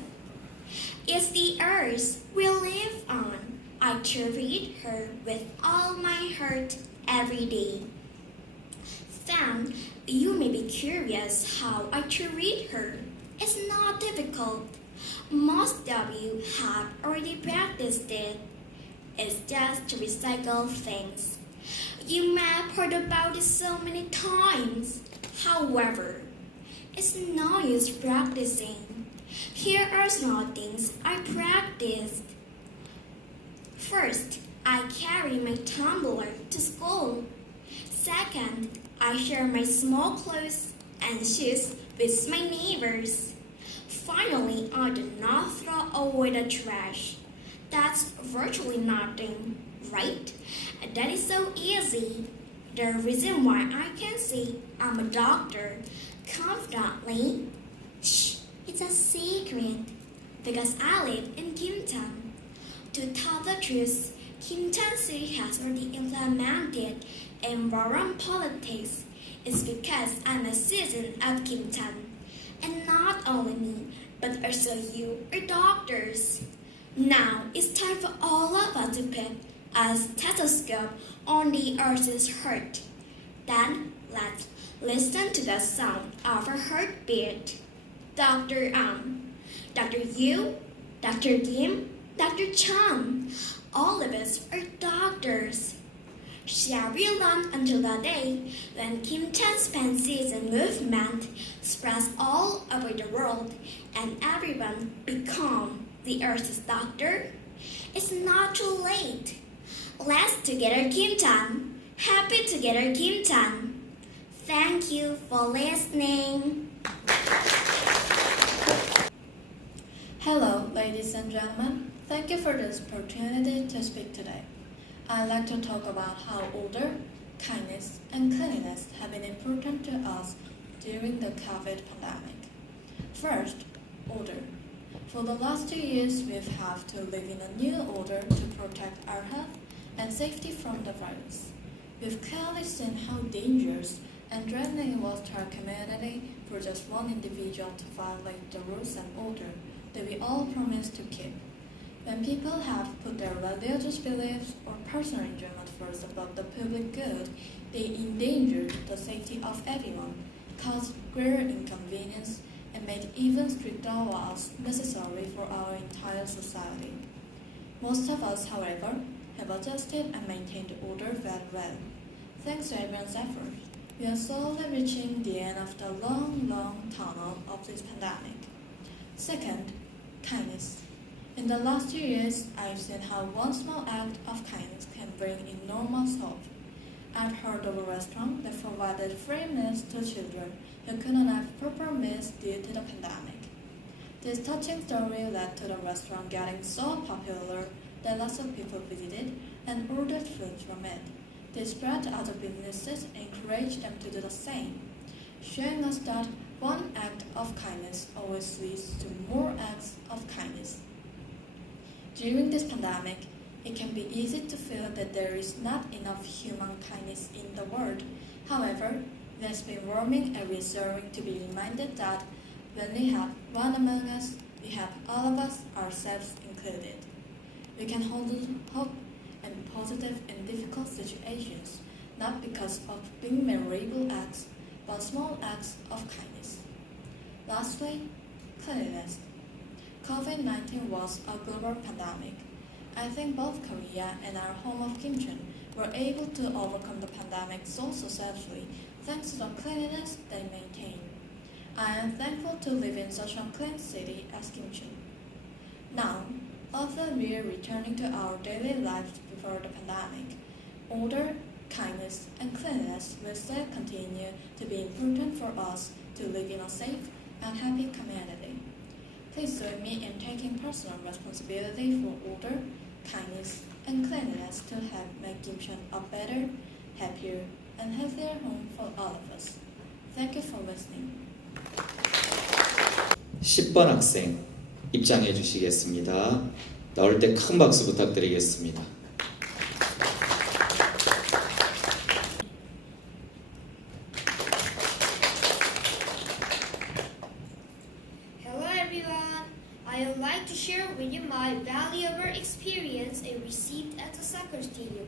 is the earth we live on. I treat her with all my heart every day. Then you may be curious how I treat her. It's not difficult. Most of you have already practiced it. It's just to recycle things. You may have heard about it so many times. However, it's no use practicing. Here are some things I practiced. First, I carry my tumbler to school. Second, I share my small clothes and shoes with my neighbors. Finally, I do not throw away the trash. That's virtually nothing, right? That is so easy. The reason why I can say I'm a doctor confidently, it's a secret, because I live in Gimcheon. To tell the truth, Gimcheon City has already implemented environmental politics. It's because I'm a citizen of Gimcheon. And not only me, but also you are doctors. Now it's time for all of us to put a stethoscope on the Earth's heart. Then let's listen to the sound of her heartbeat. Dr. Dr. Yu, Dr. Kim, Dr. Chan, all of us are doctors. Shall we run until the day when Gimcheon's pan-season movement spreads all over the world and everyone become the Earth's doctor? It's not too late. Let's together Gimcheon. Happy together Gimcheon. Thank you for listening. Hello, ladies and gentlemen. Thank you for this opportunity to speak today. I'd like to talk about how order, kindness, and cleanliness have been important to us during the COVID pandemic. First, order. For the last 2 years, we've had to live in a new order to protect our health and safety from the virus. We've clearly seen how dangerous and threatening it was to our community for just one individual to violate the rules and order that we all promised to keep. When people have put their religious beliefs or personal enjoyment first above the public good, they endanger the safety of everyone, cause greater inconvenience, and made even stricter laws necessary for our entire society. Most of us, however, have adjusted and maintained order very well. Thanks to everyone's efforts, we are slowly reaching the end of the long tunnel of this pandemic. Second, kindness. In the last 2 years, I've seen how one small act of kindness can bring enormous hope. I've heard of a restaurant that provided free meals to children who couldn't have proper meals due to the pandemic. This touching story led to the restaurant getting so popular that lots of people visited and ordered food from it. This spread to other businesses and encouraged them to do the same, showing us that one act of kindness always leads to more acts of kindness. During this pandemic, it can be easy to feel that there is not enough human kindness in the world. However, it has been warming and reassuring to be reminded that when we have one among us, we have all of us, ourselves included. We can hold hope and be positive in difficult situations, not because of big memorable acts, but small acts of kindness. Lastly, cleanliness. COVID-19 was a global pandemic. I think both Korea and our home of Kimcheon were able to overcome the pandemic so successfully thanks to the cleanliness they maintain. I am thankful to live in such a clean city as Kimcheon. Now, although we are returning to our daily lives before the pandemic, order, kindness, and cleanliness will still continue to be important for us to live in a safe and happy community. Please join me in taking personal responsibility for order, kindness, and cleanliness to help make Kimcheon a better, happier, and healthier home for all of us. Thank you for listening. 10번 학생 입장해 주시겠습니다. 나올 때 큰 박수 부탁드리겠습니다. Hello everyone. I would like to share with you my valuable experience I received at the soccer stadium.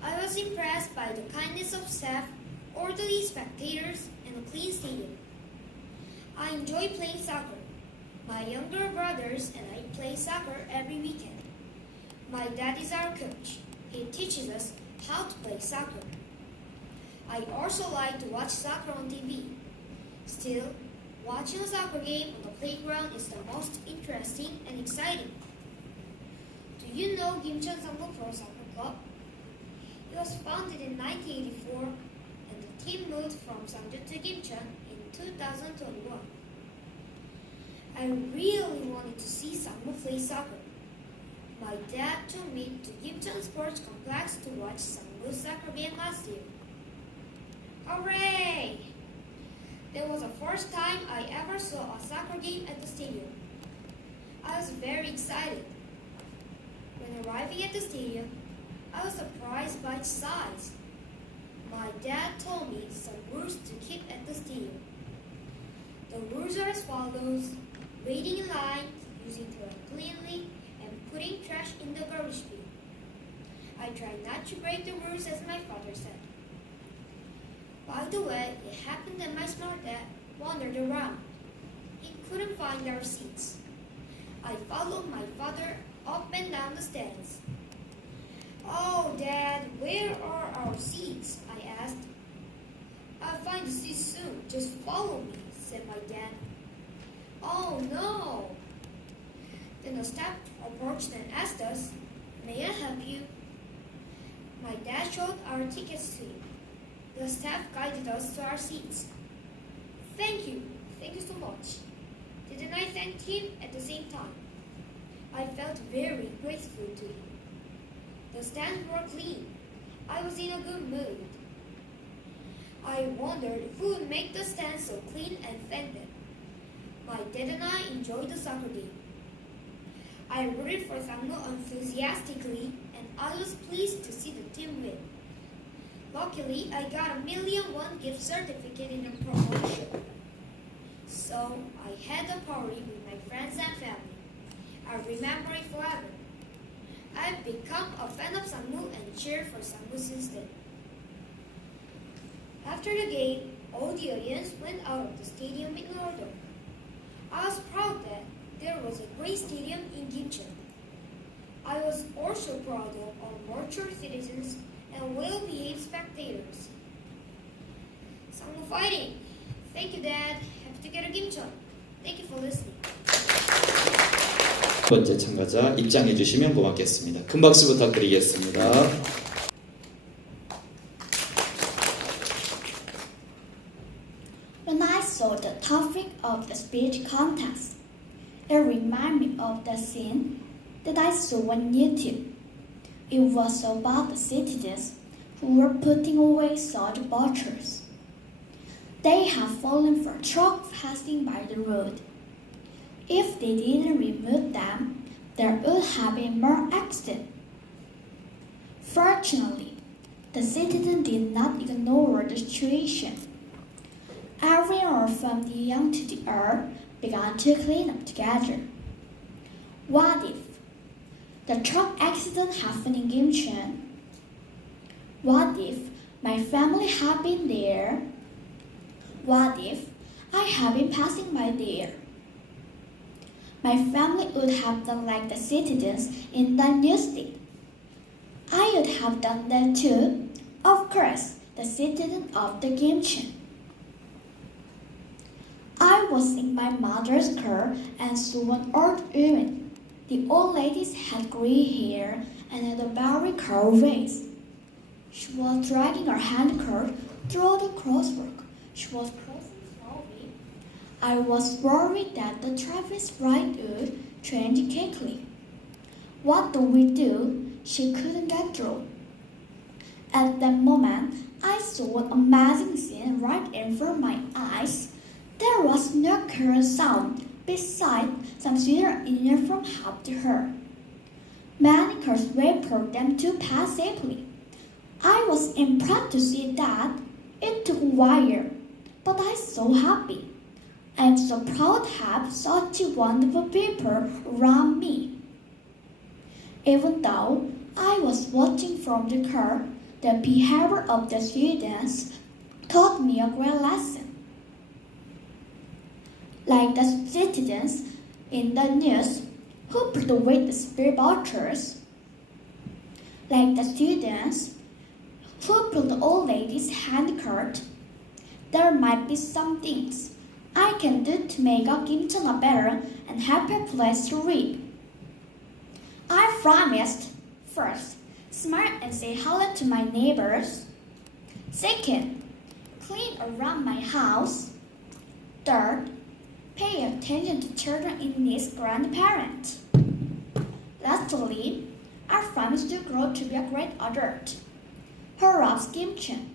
I was impressed by the kindness of staff, orderly spectators, and a clean stadium. I enjoy playing soccer. My younger brothers and I play soccer every weekend. My dad is our coach. He teaches us how to play soccer. I also like to watch soccer on TV. Still, watching a soccer game on the playground is the most interesting and exciting. Do you know Gimcheon Pro Soccer Club? It was founded in 1984 and the team moved from Sangju to Gimcheon in 2021. I really wanted to see Sangmu play soccer. My dad took me to Gimcheon Sports Complex to watch Sangmu's soccer game last year. Hooray! That was the first time I ever saw a soccer game at the stadium. I was very excited. When arriving at the stadium, I was surprised by its size. My dad told me some rules to keep at the stadium. The rules are as follows: waiting in line, using toilet cleanly, and putting trash in the garbage bin. I tried not to break the rules as my father said. By the way, it happened that my smart dad wandered around. He couldn't find our seats. I followed my father up and down the stands. "Oh, Dad, where are our seats?" I asked. "I'll find the seats soon. Just follow me," said my dad. "Oh, no." Then the staff approached and asked us, "May I help you?" My dad showed our tickets to him. The staff guided us to our seats. Thank you so much." Didn't I thank him at the same time? I felt very grateful to him. The stands were clean. I was in a good mood. I wondered who would make the stands so clean and thanked them. My dad and I enjoyed the soccer game. I rooted for Sangmu enthusiastically and I was pleased to see the team win. Luckily, I got a 1,000,001 gift certificate in the promotion. So, I had a party with my friends and family. I'll remember it forever. I've become a fan of Sangwoo and cheered for Sangwoo since then. After the game, all the audience went out of the stadium in order. I was proud that there was a great stadium in Gimcheon. I was also proud of our mature citizens and well-behaved spectators. Sangwoo fighting! Thank you, Dad. 해피투게더 Gimcheon. Thank you for listening. 첫 번째 참가자 입장해 주시면 고맙겠습니다. 큰 박수 부탁드리겠습니다. When I saw the topic of the speech contest, it reminded me of the scene that I saw on YouTube. It was about the citizens who were putting away salt bottles. They have fallen for a truck passing by the road. If they didn't remove them, there would have been more accidents. Fortunately, the citizens did not ignore the situation. Everyone from the young to the old began to clean up together. What if the truck accident happened in Gimcheon? What if my family had been there? What if I had been passing by there? My family would have done like the citizens in the news did. I would have done that too. Of course, the citizen of the Gimcheon. I was in my mother's car and saw an old woman. The old lady had gray hair and had a very curved waist. She was dragging her handcart through the crosswalk. She was crossing slowly. I was worried that the traffic light would change quickly. What do we do? She couldn't get through. At that moment, I saw an amazing scene right in front of my eyes. There was no current sound. Besides, some sweeter engine from helped her. Many cars waited for them to pass safely. I was impressed to see that. It took a while, but I was so happy. I am so proud to have such wonderful people around me. Even though I was watching from the car, the behavior of the students taught me a great lesson. Like the citizens in the news who put away the spill bottles, like the students who pulled the old lady's handcart, there might be some things I can do to make our Gimcheon a better and happier place to live. I promised, first, smile and say hello to my neighbors. Second, clean around my house. Third, pay attention to children in need grandparents. Lastly, I promise to grow to be a great adult. Who loves Gimcheon?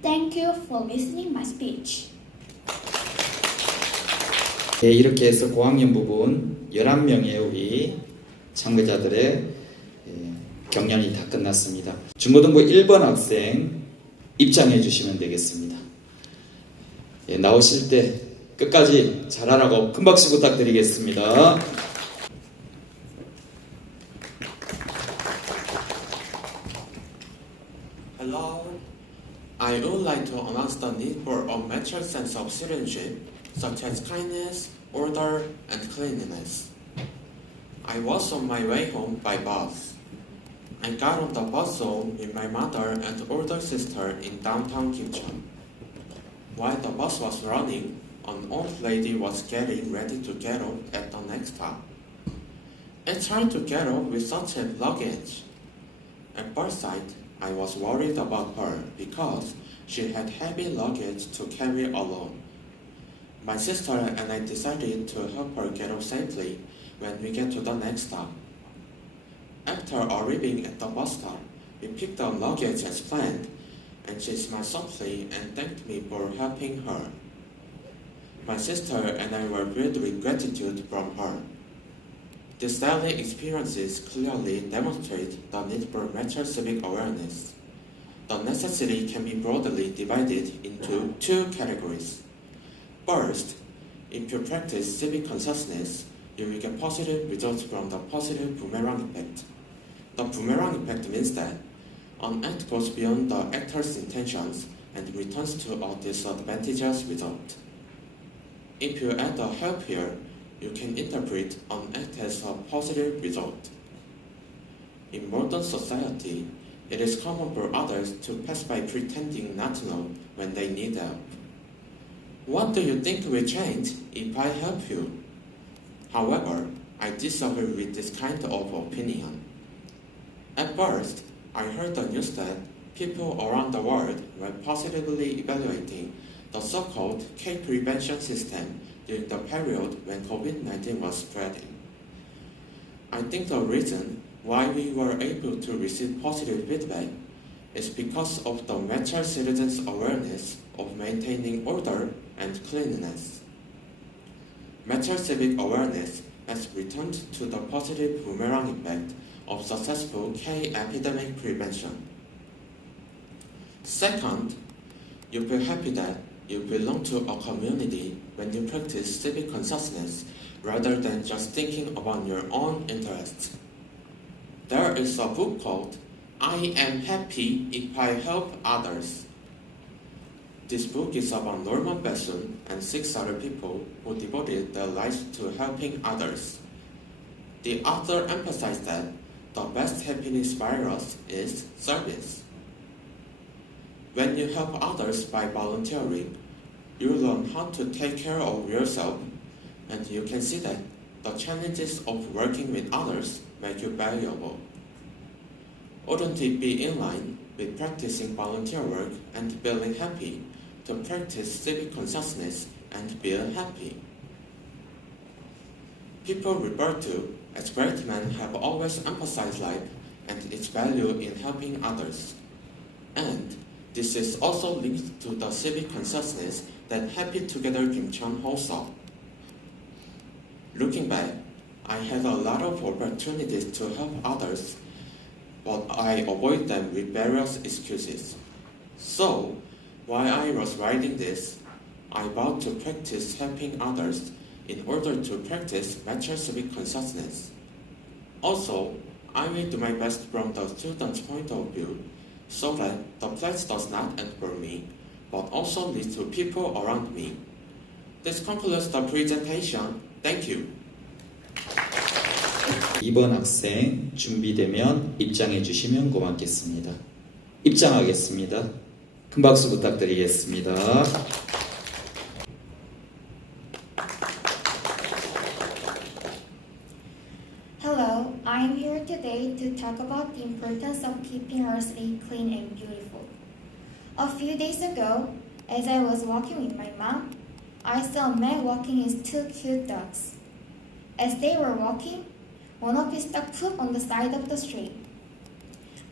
Thank you for listening my speech. 네, 이렇게 해서 고학년 부분 11명의 우리 참가자들의 경연이 다 끝났습니다. 중고등부 1번 학생 입장해 주시면 되겠습니다. 나오실 때 끝까지 잘하라고 큰 박수 부탁드리겠습니다. Hello. I would like to announce the need for a mature sense of citizenship, such as kindness, order, and cleanliness. I was on my way home by bus. I got on the bus zone with my mother and older sister in downtown Gimcheon. While the bus was running, an old lady was getting ready to get off at the next stop. It's hard to get off with such heavy luggage. At first sight, I was worried about her because she had heavy luggage to carry alone. My sister and I decided to help her get off safely when we get to the next stop. After arriving at the bus stop, we picked up luggage as planned, and she smiled softly and thanked me for helping her. My sister and I were filled with gratitude from her. These daily experiences clearly demonstrate the need for mature civic awareness. The necessity can be broadly divided into two categories. First, if you practice civic consciousness, you will get positive results from the positive boomerang effect. The boomerang effect means that an act goes beyond the actor's intentions and returns to a disadvantageous result. If you add a help here, you can interpret an act as a positive result. In modern society, it is common for others to pass by pretending not to know when they need help. What do you think will change if I help you? However, I disagree with this kind of opinion. At first, I heard the news that people around the world were positively evaluating the so-called case prevention system during the period when COVID-19 was spreading. I think the reason why we were able to receive positive feedback is because of the mature citizens' awareness of maintaining order and cleanliness. Mature civic awareness has returned to the positive boomerang effect of successful K epidemic prevention. Second, you feel happy that you belong to a community when you practice civic consciousness rather than just thinking about your own interests. There is a book called I Am Happy If I Help Others. This book is about Norman Bassoon and 6 other people who devoted their lives to helping others. The author emphasized that the best happiness virus is service. When you help others by volunteering, you learn how to take care of yourself, and you can see that the challenges of working with others make you valuable. Wouldn't it be in line with practicing volunteer work and feeling happy to practice civic consciousness and feel happy? People referred to as great men have always emphasized life and its value in helping others. And this is also linked to the civic consciousness that Happy-Together Gingka holds up. Looking back, I had a lot of opportunities to help others, but I avoid them with various excuses. So, while I was writing this, I vowed to practice helping others in order to practice mature civic consciousness. Also, I will do my best from the student's point of view so that the pledge does not end for me, but also leads to people around me. This concludes the presentation. Thank you. 2번 학생 준비되면 입장해 주시면 고맙겠습니다. 입장하겠습니다. 큰 박수 부탁드리겠습니다. Hello, I am here today to talk about the importance of keeping our city clean and beautiful. A few days ago, as I was walking with my mom, I saw a man walking his 2 cute dogs. As they were walking, one of his dogs pooped on the side of the street.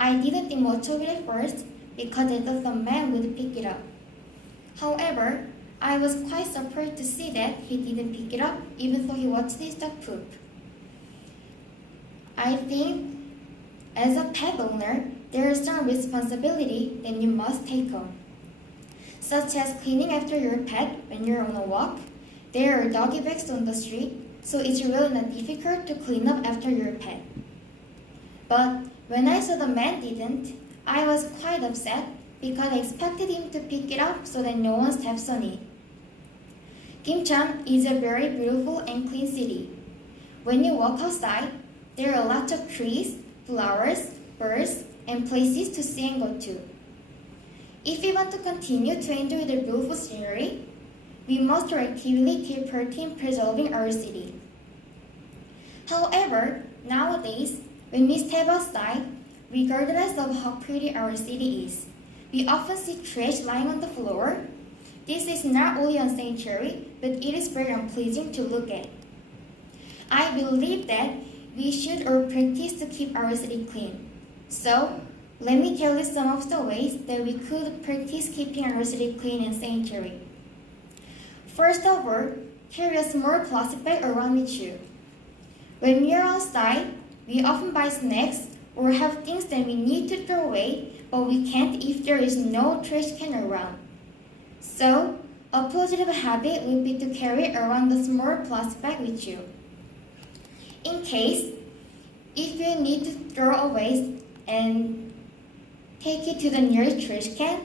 I didn't think much of it at first because I thought the man would pick it up. However, I was quite surprised to see that he didn't pick it up even though he watched his dog poop. I think as a pet owner, there is some responsibility that you must take on, such as cleaning after your pet when you're on a walk. There are doggy bags on the street, so it's really not difficult to clean up after your pet. But when I saw the man didn't, I was quite upset because I expected him to pick it up so that no one steps on it. Gimcheon is a very beautiful and clean city. When you walk outside, there are lots of trees, flowers, birds, and places to see and go to. If we want to continue to enjoy the beautiful scenery, we must actively take part in preserving our city. However, nowadays, when we step outside, regardless of how pretty our city is, we often see trash lying on the floor. This is not only unsanitary, but it is very unpleasing to look at. I believe that we should all practice to keep our city clean. So, let me tell you some of the ways that we could practice keeping our city clean and sanitary. First of all, carry a small plastic bag around with you. When we are outside, we often buy snacks or have things that we need to throw away, but we can't if there is no trash can around. So, a positive habit would be to carry around a small plastic bag with you. In case If you need to throw a waste and take it to the nearest trash can,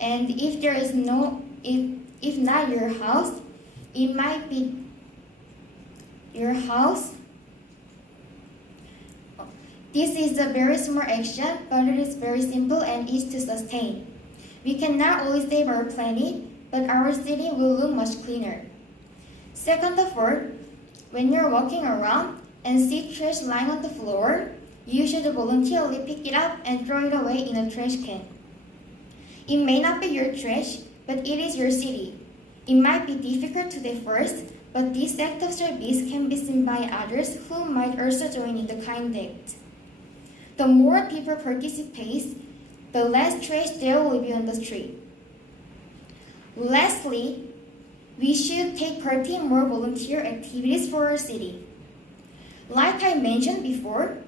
and if there is if not your house, it might be your house. This is a very small action, but it is very simple and easy to sustain. We can not only save our planet, but our city will look much cleaner. Second of all, when you're walking around and see trash lying on the floor, you should voluntarily pick it up and throw it away in a trash can. It may not be your trash, but it is your city. It might be difficult to the first, but this act of service can be seen by others who might also join in the kind act. The more people participate, the less trash there will be on the street. Lastly, we should take part in more volunteer activities for our city. Like I mentioned before,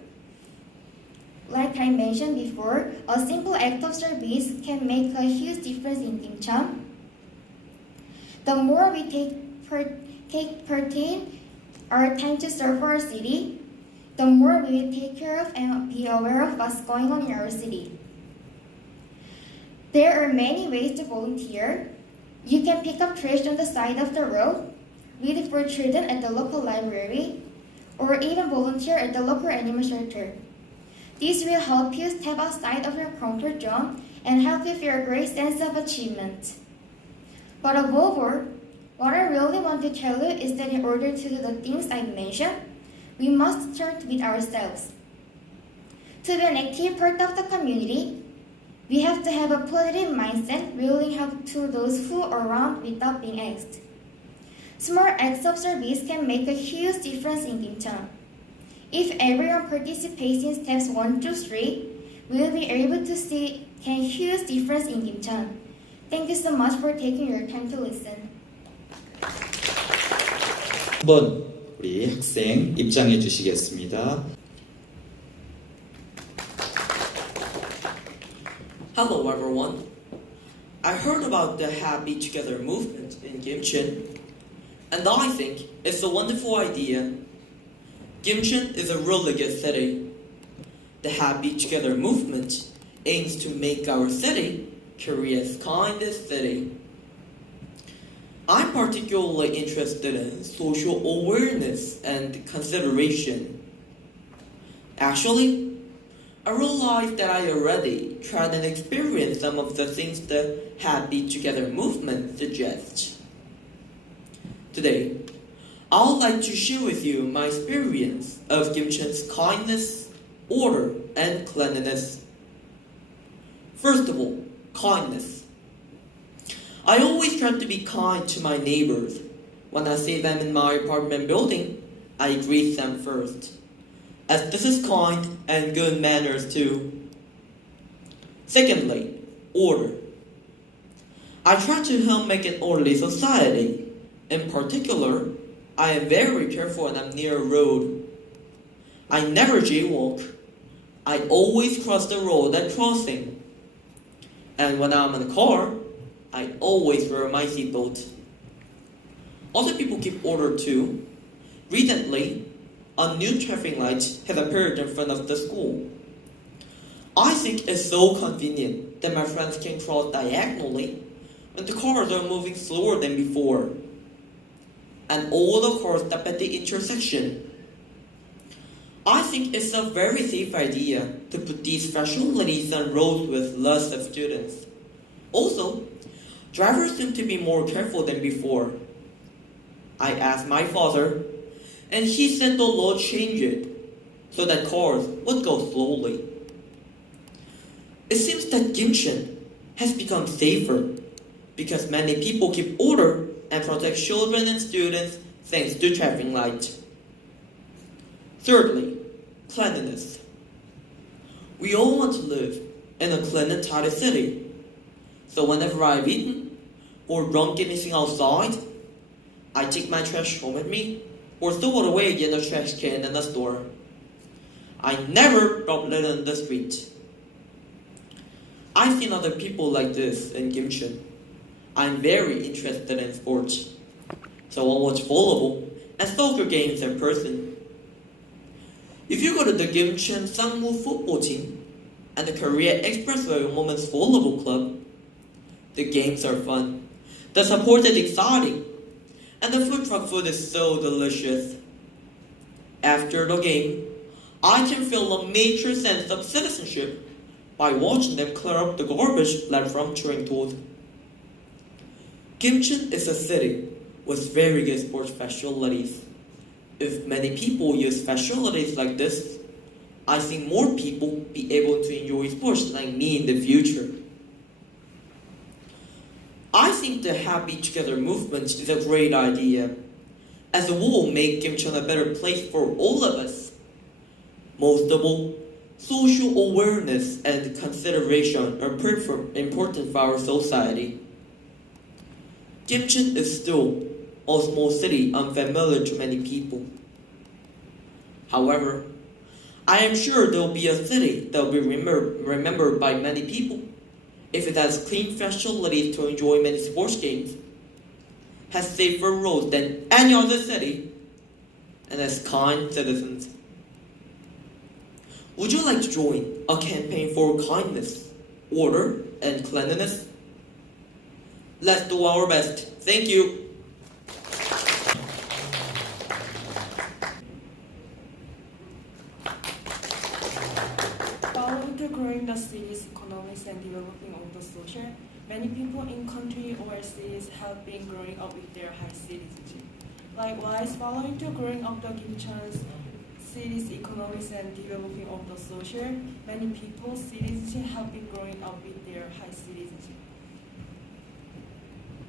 a simple act of service can make a huge difference in Gingka. The more we take part in our time to serve our city, the more we will take care of and be aware of what's going on in our city. There are many ways to volunteer. You can pick up trash on the side of the road, read for children at the local library, or even volunteer at the local animal shelter. This will help you step outside of your comfort zone and help you feel a great sense of achievement. But above all, what I really want to tell you is that in order to do the things I mentioned, we must start with ourselves. To be an active part of the community, we have to have a positive mindset, willing help to those who are around without being asked. Small acts of service can make a huge difference in Gingka. If everyone participates in steps 1 to 3, we will be able to see a huge difference in Gingka. Thank you so much for taking your time to listen. 한번 우리 학생 입장해 주시겠습니다. Hello everyone. I heard about the Happy Together movement in Gimcheon, and I think it's a wonderful idea. Gimcheon is a really good city. The Happy Together movement aims to make our city Korea's kindest city. I'm particularly interested in social awareness and consideration. Actually, I realized that I already tried and experienced some of the things the Happy Together movement suggests. Today, I would like to share with you my experience of Gimcheon's kindness, order, and cleanliness. First of all, kindness. I always try to be kind to my neighbors. When I see them in my apartment building, I greet them first, as this is kind and good manners too. Secondly, order. I try to help make an orderly society. In particular, I am very careful when I'm near a road. I never jaywalk. I always cross the road at crossing. And when I'm in a car, I always wear my seatbelt. Other people keep order too. Recently, a new traffic light has appeared in front of the school. I think it's so convenient that my friends can cross diagonally when the cars are moving slower than before. And all the cars stop at the intersection. I think it's a very safe idea to put these facilities on roads with lots of students. Also, drivers seem to be more careful than before. I asked my father, and he said the law changed so that cars would go slowly. It seems that Gimcheon has become safer because many people keep order and protect children and students thanks to traffic light. Thirdly, cleanliness. We all want to live in a clean and tidy city. So whenever I've eaten or drunk anything outside, I take my trash home with me or throw it away in a trash can in the store. I never drop it in the street. I've seen other people like this in Gimcheon. I'm very interested in sports, so I watch volleyball and soccer games in person. If you go to the Gimcheon Sangmu football team and the Korea Expressway Women's Volleyball Club, the games are fun, the support is exciting, and the food truck food is so delicious. After the game, I can feel a major sense of citizenship by watching them clear up the garbage left from chewing toad. Gimcheon is a city with very good sports facilities. If many people use facilities like this, I think more people be able to enjoy sports like me in the future. I think the Happy Together movement is a great idea, as it will make Gimcheon a better place for all of us. Most of all, social awareness and consideration are important for our society. Gimcheon is still a small city unfamiliar to many people. However, I am sure there will be a city that will be remembered by many people if it has clean facilities to enjoy many sports games, has safer roads than any other city, and has kind citizens. Would you like to join a campaign for kindness, order, and cleanliness? Let's do our best. Thank you. Following to growing the city's economies and developing of the social, many people in country or cities have been growing up with their high citizenship. Likewise, following to growing up the Gimcheon's city's economies and developing of the social, many people's citizenship have been growing up with their high citizenship.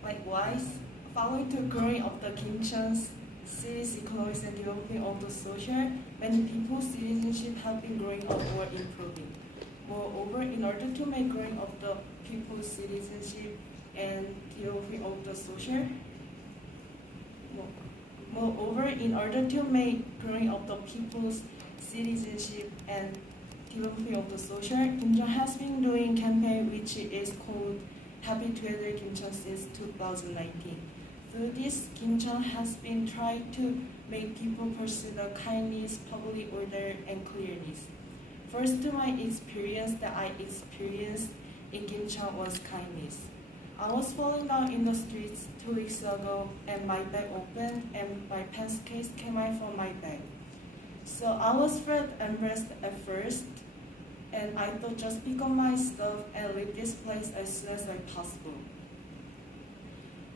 Likewise, following to growing up the Gimcheon's city's economies and developing of the social, many people's citizenship have been growing up or improving. Moreover, in order to make growing up the people's citizenship and developing of the social, Moreover, in order to make growing up the people's citizenship and developing of the social, Gimcheon has been doing campaign which is called Happy-Together Gimcheon since 2019. Through this, Gimcheon has been trying to make people pursue the kindness, public order, and clearness. First, to my experience that I experienced in Gimcheon was kindness. I was falling down in the streets 2 weeks ago and my bag opened and my pants case came out from my bag. So I was very embarrassed at first and I thought just pick up my stuff and leave this place as soon as possible.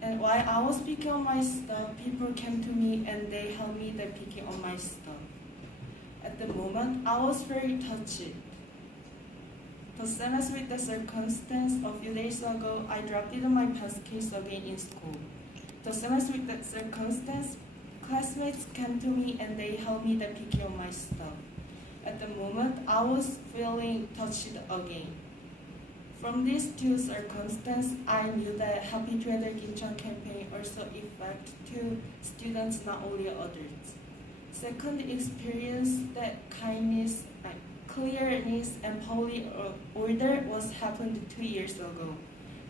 And while I was picking up my stuff, people came to me and they helped me by picking up my stuff. At the moment, I was very touched. The same as with the circumstance, a few days ago, I dropped it in my pants case again in school. The same as with that circumstance, classmates came to me and they helped me by picking up my stuff. At the moment, I was feeling touched again. From these two circumstances, I knew that Happy-Together Gimcheon campaign also affects to students, not only adults. Second experience that kindness, clearness, and public order was happened 2 years ago.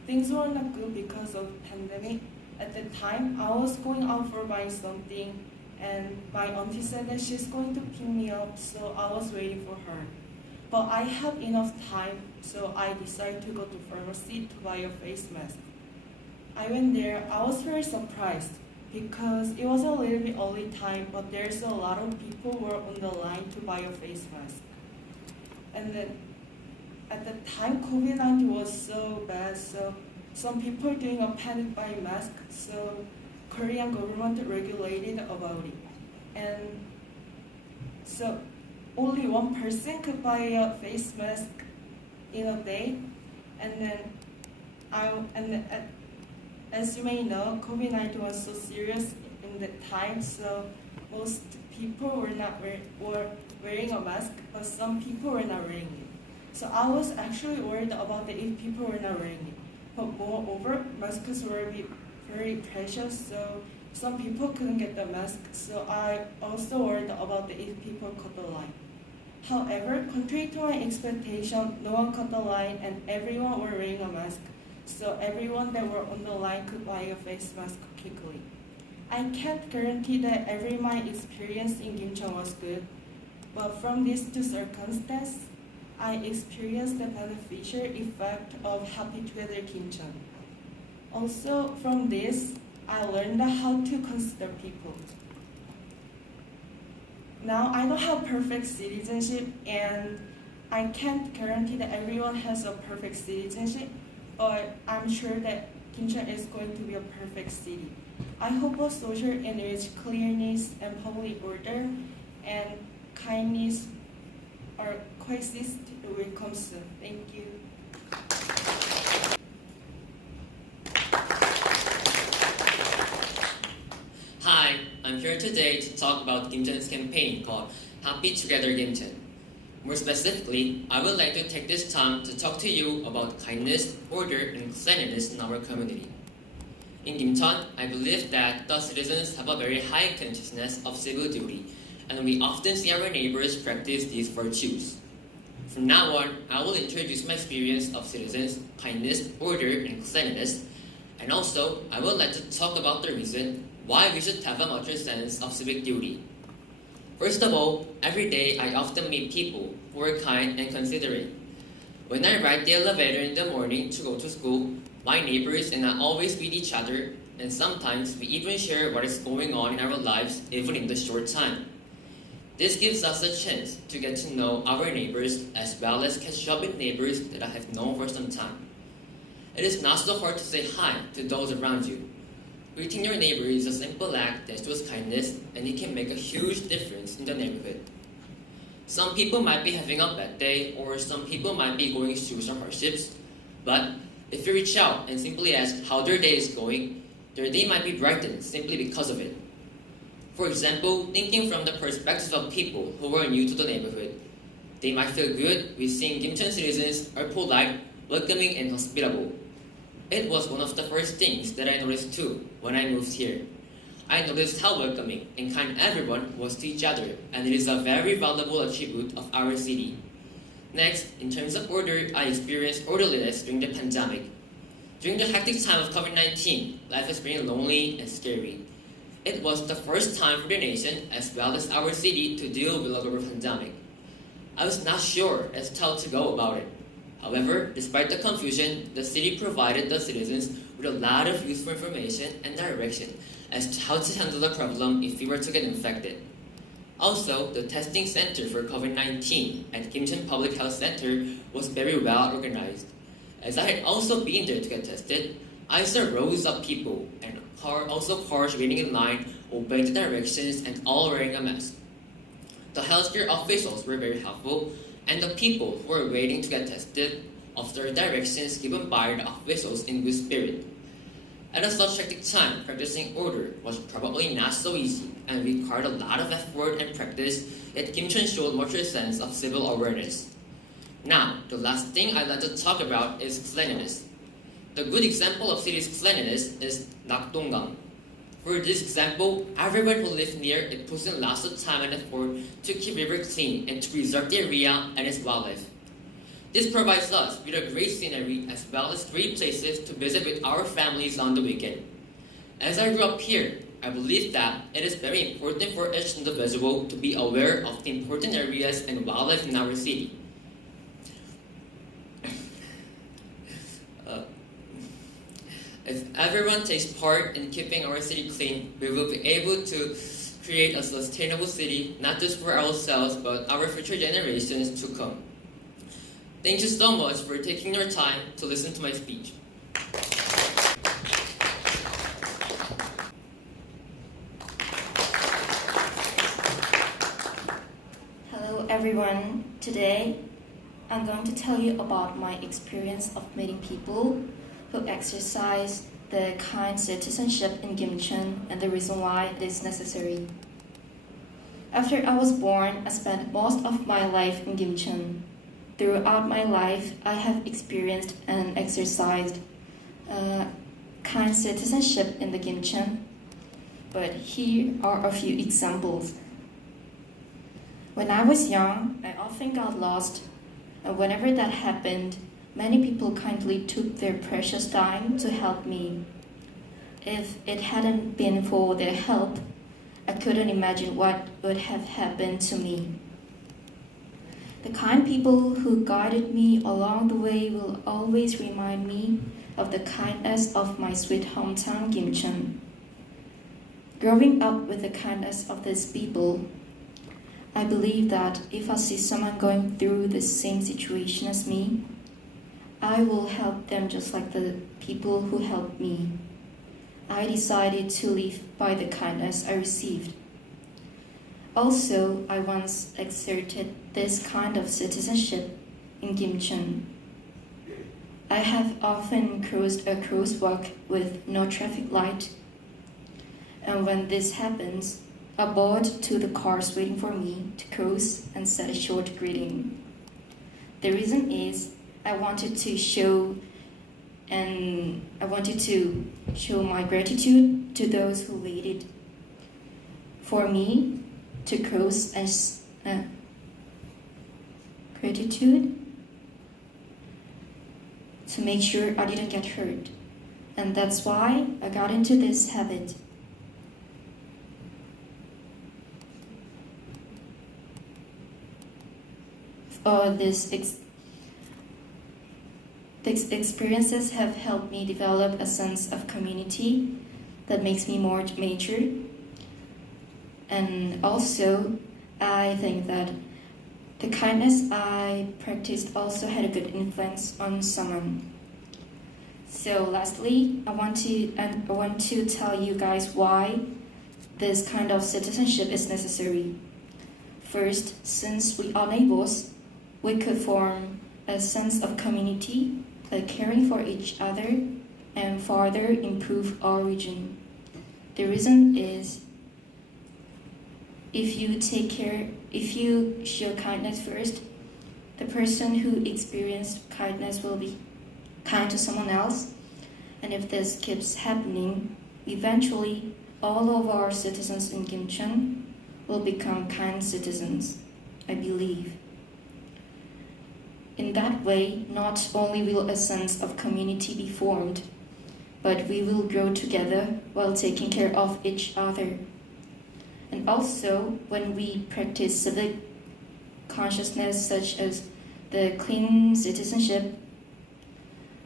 Things were not good because of pandemic. At the time, I was going out for buying something, and my auntie said that she's going to pick me up, so I was waiting for her. But I had enough time, so I decided to go to pharmacy to buy a face mask. I went there. I was very surprised because it was a little bit early time, but there's a lot of people who were on the line to buy a face mask. And then at the time, COVID-19 was so bad, so some people doing a panic buying mask, so Korean government regulated about it. And so only one person could buy a face mask in a day. And then as you may know, COVID-19 was so serious in that time, so most people were wearing a mask, but some people were not wearing it. So I was actually worried about that if people were not wearing it. But moreover, masks were very precious, so some people couldn't get the mask. So I also worried about that if people cut the line. However, contrary to my expectation, no one cut the line and everyone were wearing a mask. So everyone that were on the line could buy a face mask quickly. I can't guarantee that every my experience in Gimcheon was good, But from these two circumstances, I experienced the beneficial effect of Happy Together Kimcheon. Also, from this, I learned how to consider people. Now, I don't have perfect citizenship, and I can't guarantee that everyone has a perfect citizenship, but I'm sure that Kimcheon is going to be a perfect city. I hope a social in which cleanliness and public order and kindness are coexist will come soon. Thank you. Hi, I'm here today to talk about Gimcheon's campaign called Happy Together Gimcheon. More specifically, I would like to take this time to talk to you about kindness, order, and cleanliness in our community. In Gimcheon, I believe that the citizens have a very high consciousness of civil duty, and we often see our neighbors practice these virtues. From now on, I will introduce my experience of citizens, kindness, order, and cleanliness, and also I would like to talk about the reason why we should have a mature sense of civic duty. First of all, every day I often meet people who are kind and considerate. When I ride the elevator in the morning to go to school, my neighbors and I always meet each other, and sometimes we even share what is going on in our lives even in the short time. This gives us a chance to get to know our neighbors as well as catch up with neighbors that I have known for some time. It is not so hard to say hi to those around you. Greeting your neighbor is a simple act that shows kindness, and it can make a huge difference in the neighborhood. Some people might be having a bad day, or some people might be going through some hardships, but if you reach out and simply ask how their day is going, their day might be brightened simply because of it. For example, thinking from the perspective of people who are new to the neighborhood, they might feel good with seeing Gimcheon citizens are polite, welcoming, and hospitable. It was one of the first things that I noticed too when I moved here. I noticed how welcoming and kind everyone was to each other, and it is a very valuable attribute of our city. Next, in terms of order, I experienced orderliness during the pandemic. During the hectic time of COVID-19, life was very lonely and scary. It was the first time for the nation, as well as our city, to deal with a global pandemic. I was not sure as to how to go about it. However, despite the confusion, the city provided the citizens with a lot of useful information and direction as to how to handle the problem if we were to get infected. Also, the testing center for COVID-19 at Gimcheon Public Health Center was very well organized. As I had also been there to get tested, I saw rows of people and also cars waiting in line, obeying the directions and all wearing a mask. The healthcare officials were very helpful, and the people who were waiting to get tested observed directions given by the officials in good spirit. At such hectic time, practicing order was probably not so easy and required a lot of effort and practice, yet Gimcheon showed much a sense of civil awareness. Now, the last thing I'd like to talk about is cleanliness. The good example of city's cleanliness is Nakdonggang. For this example, everyone who lives near it puts in lots of time and effort to keep river clean and to preserve the area and its wildlife. This provides us with a great scenery as well as great places to visit with our families on the weekend. As I grew up here, I believe that it is very important for each individual to be aware of the important areas and wildlife in our city. If everyone takes part in keeping our city clean, we will be able to create a sustainable city, not just for ourselves, but our future generations to come. Thank you so much for taking your time to listen to my speech. Hello everyone. Today, I'm going to tell you about my experience of meeting people who exercise the kind citizenship in Gimcheon and the reason why it is necessary. After I was born, I spent most of my life in Gimcheon. Throughout my life, I have experienced and exercised kind citizenship in the Gimcheon, but here are a few examples. When I was young, I often got lost, and whenever that happened, many people kindly took their precious time to help me. If it hadn't been for their help, I couldn't imagine what would have happened to me. The kind people who guided me along the way will always remind me of the kindness of my sweet hometown, Gimcheon. Growing up with the kindness of these people, I believe that if I see someone going through the same situation as me, I will help them just like the people who helped me. I decided to live by the kindness I received. Also, I once exerted this kind of citizenship in Gimcheon. I have often crossed a crosswalk with no traffic light, and when this happens, I bowed to the cars waiting for me to cross and said a short greeting. The reason is I wanted to show my gratitude to those who waited for me to cross, and gratitude to make sure I didn't get hurt. And that's why I got into this habit. These experiences have helped me develop a sense of community that makes me more mature. And also, I think that the kindness I practiced also had a good influence on someone. So lastly, I want to tell you guys why this kind of citizenship is necessary. First, since we are neighbors, we could form a sense of community, caring for each other, and further improve our region. The reason is, if you show kindness first, the person who experienced kindness will be kind to someone else. And if this keeps happening, eventually all of our citizens in Gimcheon will become kind citizens, I believe. In that way, not only will a sense of community be formed, but we will grow together while taking care of each other. And also, when we practice civic consciousness such as the clean citizenship,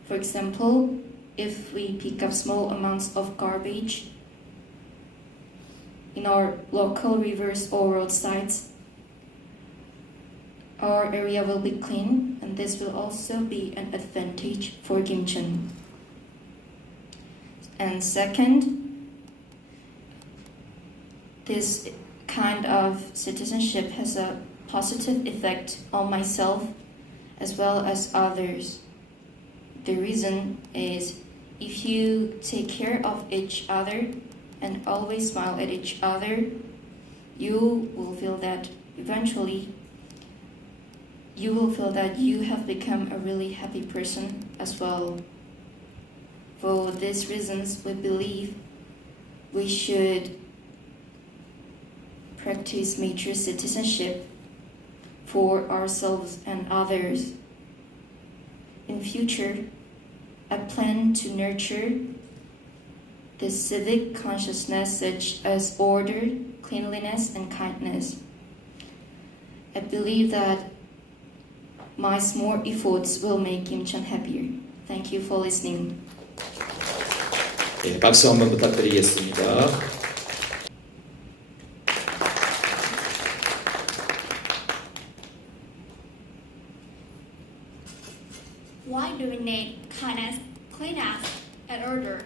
for example, if we pick up small amounts of garbage in our local rivers or roadsides, our area will be clean, and this will also be an advantage for Gimcheon. And second, this kind of citizenship has a positive effect on myself as well as others. The reason is, if you take care of each other and always smile at each other, you will feel that eventually you will feel that you have become a really happy person as well. For these reasons, we believe we should practice mature citizenship for ourselves and others. In future, I plan to nurture the civic consciousness such as order, cleanliness, and kindness. I believe that my small efforts will make Gimcheon happier. Thank you for listening. 네, 박수 한번 부탁드리겠습니다. Why do we need kindness, cleanliness, and order?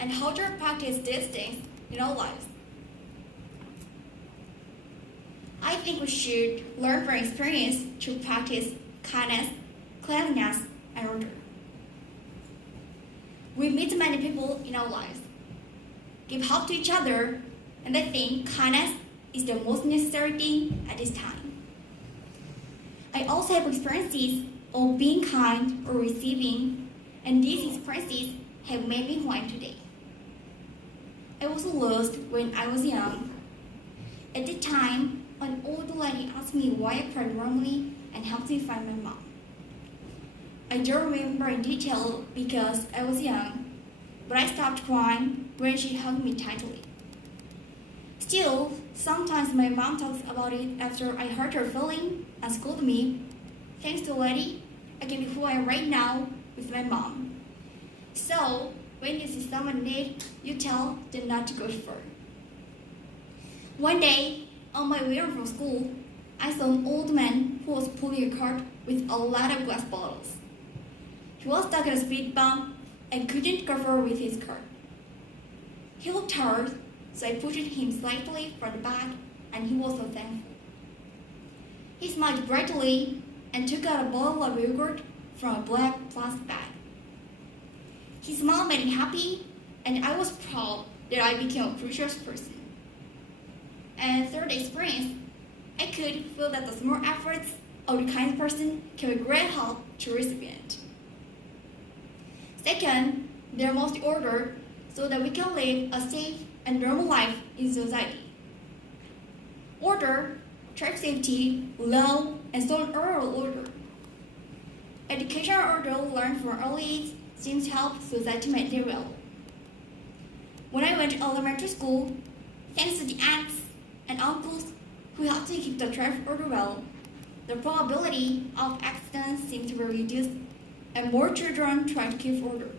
And how to practice these things in our lives? I think we should learn from experience to practice kindness, cleanliness, and order. We meet many people in our lives, give help to each other, and I think kindness is the most necessary thing at this time. I also have experiences of being kind or receiving, and these experiences have made me who I am today. I was lost when I was young. At the time, an old lady asked me why I cried normally and helped me find my mom. I don't remember in detail because I was young, but I stopped crying when she hugged me tightly. Still, sometimes my mom talks about it after I hurt her feeling and scold me. Thanks to Letty, I can be who I am right now with my mom. So, when you see someone in need, you tell them not to go far. One day, on my way home from school, I saw an old man who was pulling a cart with a lot of glass bottles. He was stuck at a speed bump and couldn't go forward with his cart. He looked tired, so I pushed him slightly from the back, and he was so thankful. He smiled brightly and took out a bottle of yogurt from a black plastic bag. His smile made me happy, and I was proud that I became a precious person. And through the experience, I could feel that the small efforts of the kind person can be great help to the recipient. Second, there must be order so that we can live a safe and normal life in society. Order, traffic safety, law, and so on are all order. Educational order learned from early age seems to help society maintain well. When I went to elementary school, thanks to the aunts and uncles who helped me keep the traffic order well, the probability of accidents seemed to be reduced and more children tried to keep order.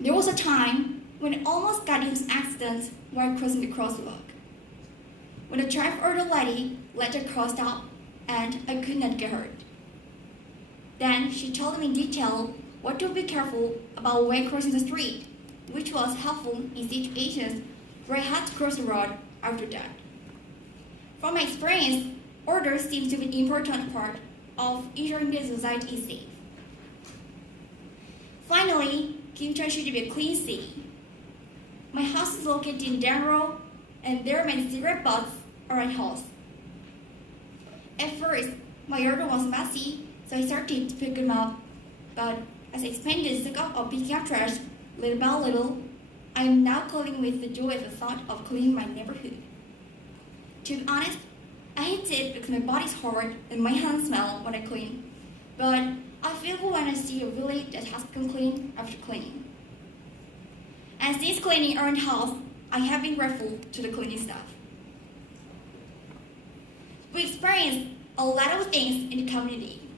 There was a time when I almost got into accidents while crossing the crosswalk. When the traffic order lady let the car stop and I could not get hurt. Then she told me in detail what to be careful about when crossing the street, which was helpful in situations where I had to cross the road after that. From my experience, order seems to be an important part of ensuring that society is safe. Finally, Gingka should be a clean city. My house is located in Denver, and there are many cigarette butts around the house. At first, my yard was messy, so I started to pick them up. But as I expanded the scope of picking up trash little by little, I am now calling with the joy at the thought of cleaning my neighborhood. To be honest, I hate it because my body's hard and my hands smell when I clean. But I feel good when I see a village that has become clean after cleaning. And since cleaning around the house, I have been grateful to the cleaning staff. We experienced a lot of things in the community.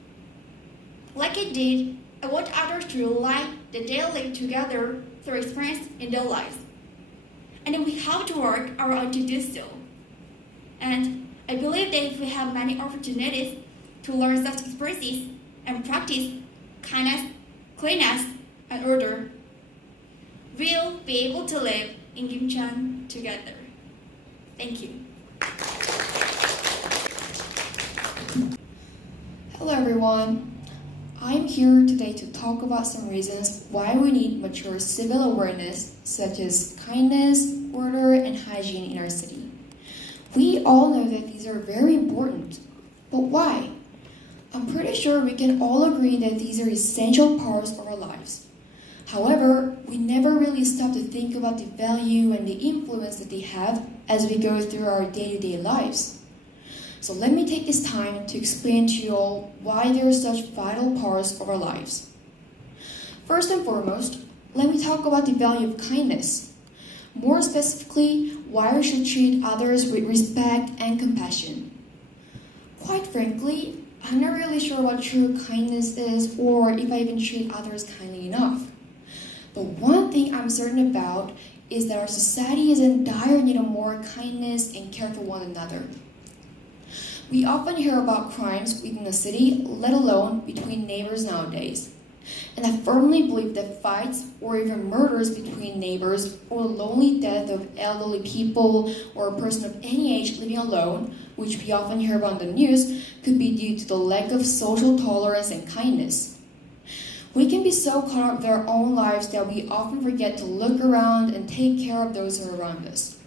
Like I did, I want others to realize that they live together through experience in their lives. And we have to work around to do so. And I believe that if we have many opportunities to learn such experiences and practice kindness, cleanliness, and order, we'll be able to live in Gimcheon together. Thank you. Hello everyone. I'm here today to talk about some reasons why we need mature civil awareness such as kindness, order, and hygiene in our city. We all know that these are very important, but why? I'm pretty sure we can all agree that these are essential parts of our lives. However, we never really stop to think about the value and the influence that they have as we go through our day-to-day lives. So let me take this time to explain to you all why they are such vital parts of our lives. First and foremost, let me talk about the value of kindness. More specifically, why we should treat others with respect and compassion. Quite frankly, I'm not really sure what true kindness is or if I even treat others kindly enough. But one thing I'm certain about is that our society is in dire need of more kindness and care for one another. We often hear about crimes within the city, let alone between neighbors nowadays. And I firmly believe that fights or even murders between neighbors or the lonely death of elderly people or a person of any age living alone, which we often hear about in the news, could be due to the lack of social tolerance and kindness. We can be so caught up with our own lives that we often forget to look around and take care of those who are around us.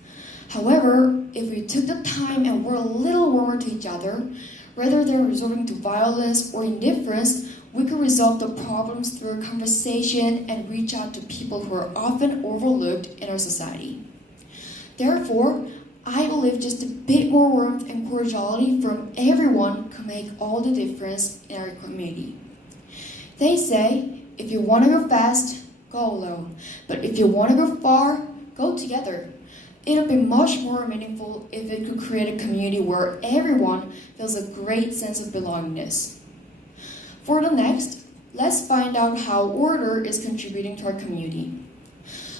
However, if we took the time and were a little warmer to each other, rather than resorting to violence or indifference, we could resolve the problems through conversation and reach out to people who are often overlooked in our society. Therefore, I believe just a bit more warmth and cordiality from everyone can make all the difference in our community. They say, if you want to go fast, go alone. But if you want to go far, go together. It would be much more meaningful if it could create a community where everyone feels a great sense of belongingness. For the next, let's find out how order is contributing to our community.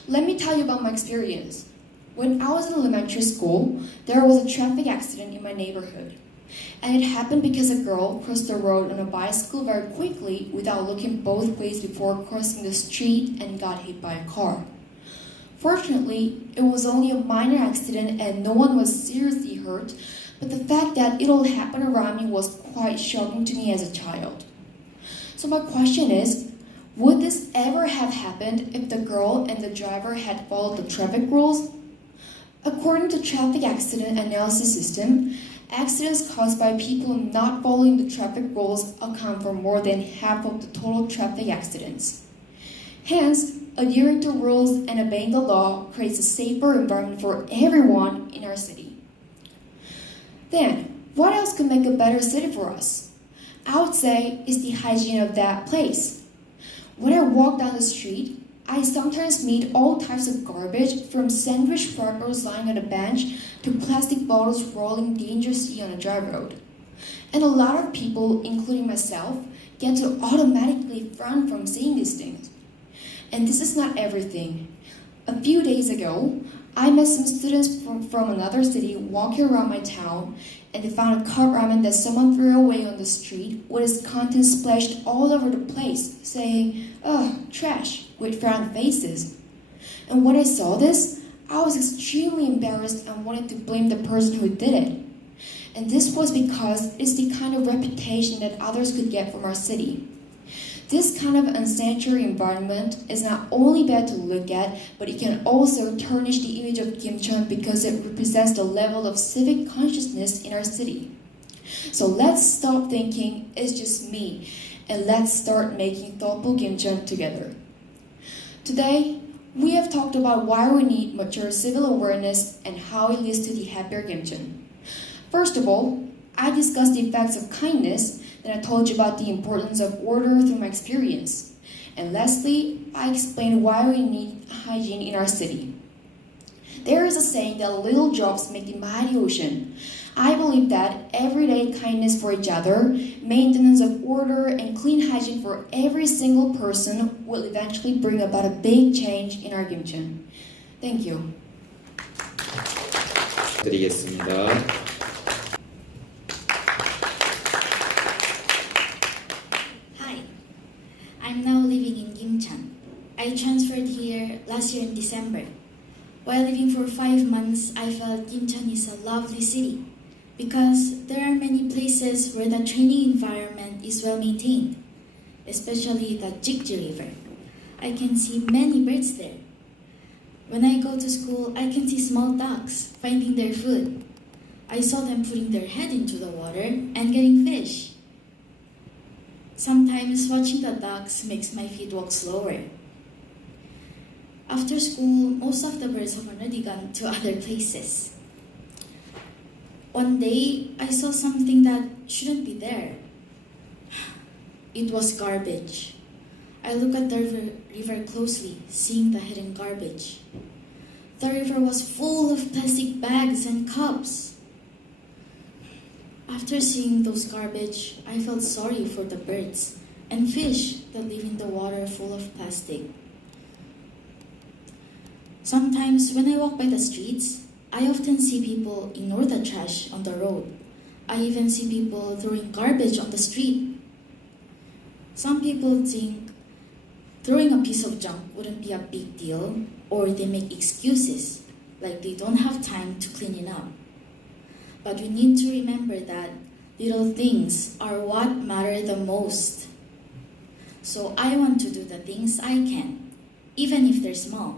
Let me tell you about my experience. When I was in elementary school, there was a traffic accident in my neighborhood. And it happened because a girl crossed the road on a bicycle very quickly without looking both ways before crossing the street and got hit by a car. Fortunately, it was only a minor accident and no one was seriously hurt, but the fact that it all happened around me was quite shocking to me as a child. So my question is, would this ever have happened if the girl and the driver had followed the traffic rules? According to traffic accident analysis system, accidents caused by people not following the traffic rules account for more than half of the total traffic accidents. Hence, adhering to rules and obeying the law creates a safer environment for everyone in our city. Then, what else could make a better city for us? I would say it's the hygiene of that place. When I walk down the street, I sometimes meet all types of garbage, from sandwich wrappers lying on a bench to plastic bottles rolling dangerously on a dry road. And a lot of people, including myself, get to automatically frown from seeing these things. And this is not everything. A few days ago, I met some students from another city walking around my town, and they found a cup ramen that someone threw away on the street with its contents splashed all over the place, saying, "Ugh, trash," with frowned faces. And when I saw this, I was extremely embarrassed and wanted to blame the person who did it. And this was because it's the kind of reputation that others could get from our city. This kind of unsanitary environment is not only bad to look at, but it can also tarnish the image of Gimcheon because it represents the level of civic consciousness in our city. So let's stop thinking it's just me, and let's start making thoughtful Gimcheon together. Today, we have talked about why we need mature civil awareness and how it leads to the happier Gimcheon. First of all, I discussed the effects of kindness. Then I told you about the importance of order through my experience. And lastly, I explained why we need hygiene in our city. There is a saying that little drops make the mighty ocean. I believe that everyday kindness for each other, maintenance of order, and clean hygiene for every single person will eventually bring about a big change in our Gimcheon. Thank you. 드리겠습니다. I'm now living in Gimcheon. I transferred here last year in December. While living for 5 months, I felt Gimcheon is a lovely city because there are many places where the training environment is well maintained, especially the Gingka River. I can see many birds there. When I go to school, I can see small ducks finding their food. I saw them putting their head into the water and getting fish. Sometimes watching the ducks makes my feet walk slower. After school, most of the birds have already gone to other places. One day, I saw something that shouldn't be there. It was garbage. I looked at the river closely, seeing the hidden garbage. The river was full of plastic bags and cups. After seeing those garbage, I felt sorry for the birds and fish that live in the water full of plastic. Sometimes when I walk by the streets, I often see people ignore the trash on the road. I even see people throwing garbage on the street. Some people think throwing a piece of junk wouldn't be a big deal, or they make excuses, like they don't have time to clean it up. But we need to remember that little things are what matter the most. So I want to do the things I can, even if they're small,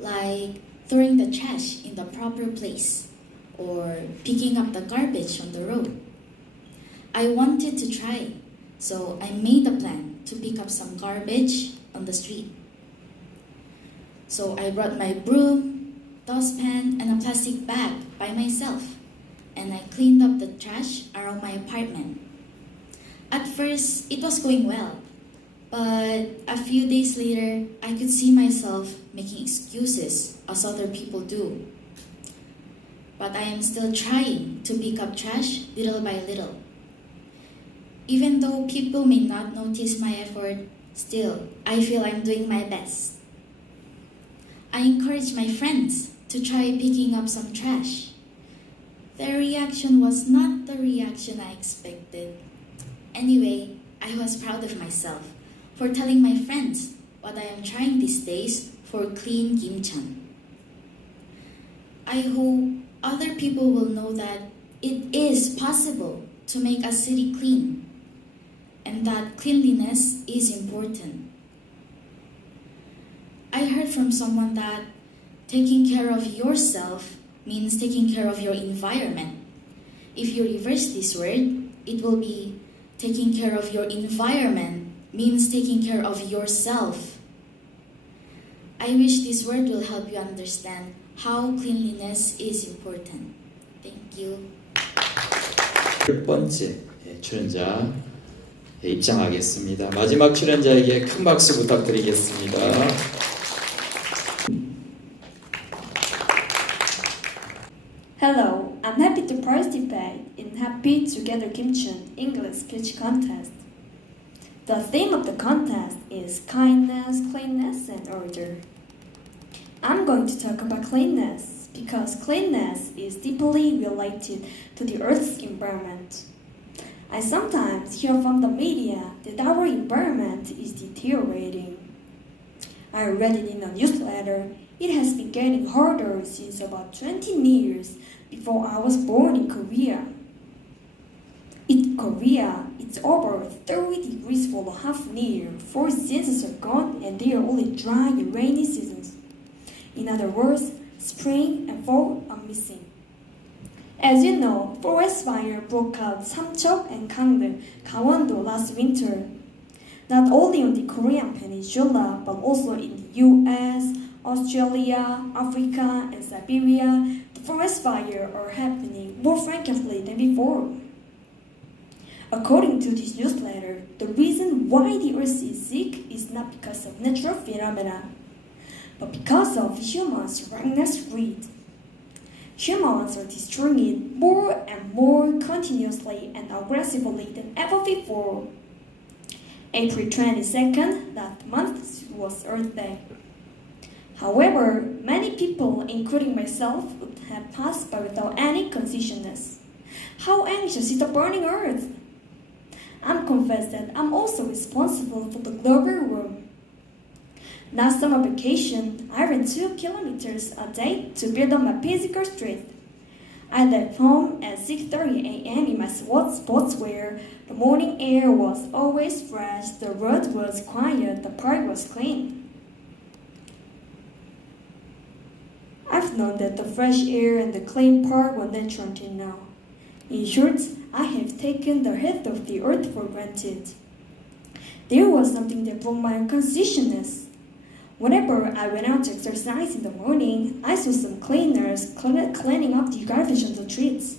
like throwing the trash in the proper place or picking up the garbage on the road. I wanted to try, so I made a plan to pick up some garbage on the street. So I brought my broom, dustpan, and a plastic bag by myself, and I cleaned up the trash around my apartment. At first, it was going well, but a few days later, I could see myself making excuses as other people do. but I am still trying to pick up trash little by little. Even though people may not notice my effort, still, I feel I'm doing my best. I encourage my friends to try picking up some trash. Their reaction was not the reaction I expected. Anyway, I was proud of myself for telling my friends what I am trying these days for clean Gimcheon. I hope other people will know that it is possible to make a city clean, and that cleanliness is important. I heard from someone that taking care of yourself means taking care of your environment. If you reverse this word, it will be taking care of your environment means taking care of yourself. I wish this word will help you understand how cleanliness is important. Thank you. 첫 번째 출연자 입장하겠습니다. 마지막 출연자에게 큰 박수 부탁드리겠습니다. Hello, I'm happy to participate in 해피투게더 Gimcheon English speech contest. The theme of the contest is kindness, cleanness, and order. I'm going to talk about cleanness because cleanness is deeply related to the Earth's environment. I sometimes hear from the media that our environment is deteriorating. I read it in a newsletter. It has been getting harder since about 20 years before I was born in Korea. In Korea, it's over 30 degrees for a half year. 4 seasons are gone and they are only dry and rainy seasons. In other words, spring and fall are missing. As you know, forest fire broke out Samcheok and Gangneung, Gangwon-do last winter. Not only on the Korean peninsula, but also in the US, Australia, Africa, and Siberia, the forest fires are happening more frequently than before. According to this newsletter, the reason why the earth is sick is not because of natural phenomena, but because of humans' reckless greed. Humans are destroying it more and more continuously and aggressively than ever before. April 22nd, that month, was Earth Day. However, many people, including myself, would have passed by without any consciousness. How anxious is the burning earth? I'm convinced that I'm also responsible for the global warming. Last summer vacation, I ran 2 kilometers a day to build up my physical strength. I left home at 6:30 a.m. in my sportswear. The morning air was always fresh, the road was quiet, the park was clean. I've known that the fresh air and the clean park were natural until now. In short, I have taken the health of the earth for granted. There was something that broke my consciousness. Whenever I went out to exercise in the morning, I saw some cleaners cleaning up the garbage on the streets.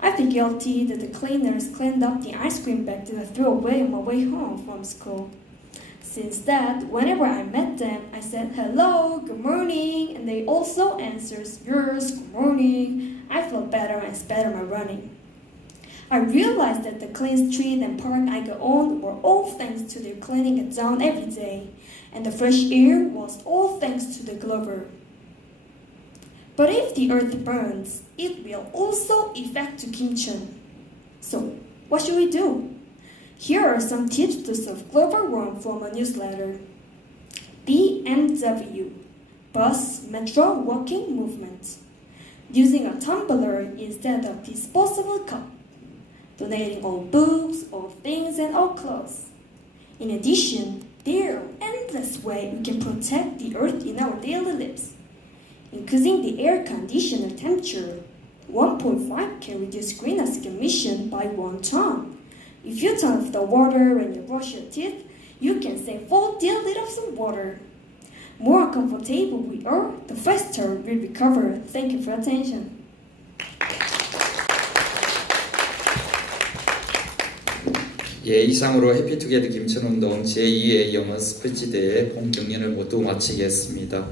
I feel guilty that the cleaners cleaned up the ice cream bag that I threw away on my way home from school. Since that, whenever I met them, I said, "Hello, good morning," and they also answered, "Yes, good morning." I felt better and sped up my running. I realized that the clean street and park I go on were all thanks to their cleaning it down every day, and the fresh air was all thanks to the glover. But if the earth burns, it will also affect to Gimcheon. So, what should we do? Here are some tips to solve global warming from a newsletter. BMW, bus, metro, walking movement. Using a tumbler instead of disposable cup. Donating old books, old things, and old clothes. In addition, there are endless ways we can protect the earth in our daily lives. Increasing the air conditioner temperature, 1.5 can reduce greenhouse emission by 1 ton. If you turn off the water when you brush your teeth, you can save 40 liters of water. More comfortable we are, the faster we recover. Thank you for your attention. 예, 이상으로 해피투게더 김천운동 제2회 영어스피치대회 본경연을 모두 마치겠습니다.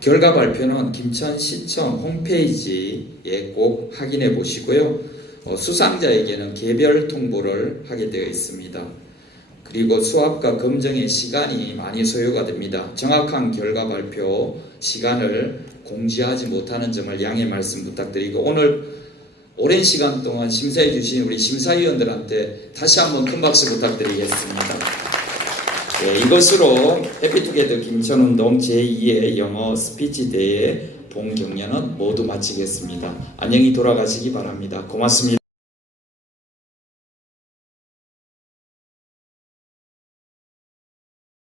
결과 발표는 김천시청 홈페이지에 꼭 확인해 보시고요. 수상자에게는 개별 통보를 하게 되어 있습니다. 그리고 수합과 검증의 시간이 많이 소요가 됩니다. 정확한 결과 발표 시간을 공지하지 못하는 점을 양해 말씀 부탁드리고, 오늘 오랜 시간 동안 심사해 주신 우리 심사위원들한테 다시 한번 큰 박수 부탁드리겠습니다. 네, 이것으로 해피투게더 김천운동 제2회 영어 스피치 대회 본 경연은 모두 마치겠습니다. 안녕히 돌아가시기 바랍니다. 고맙습니다.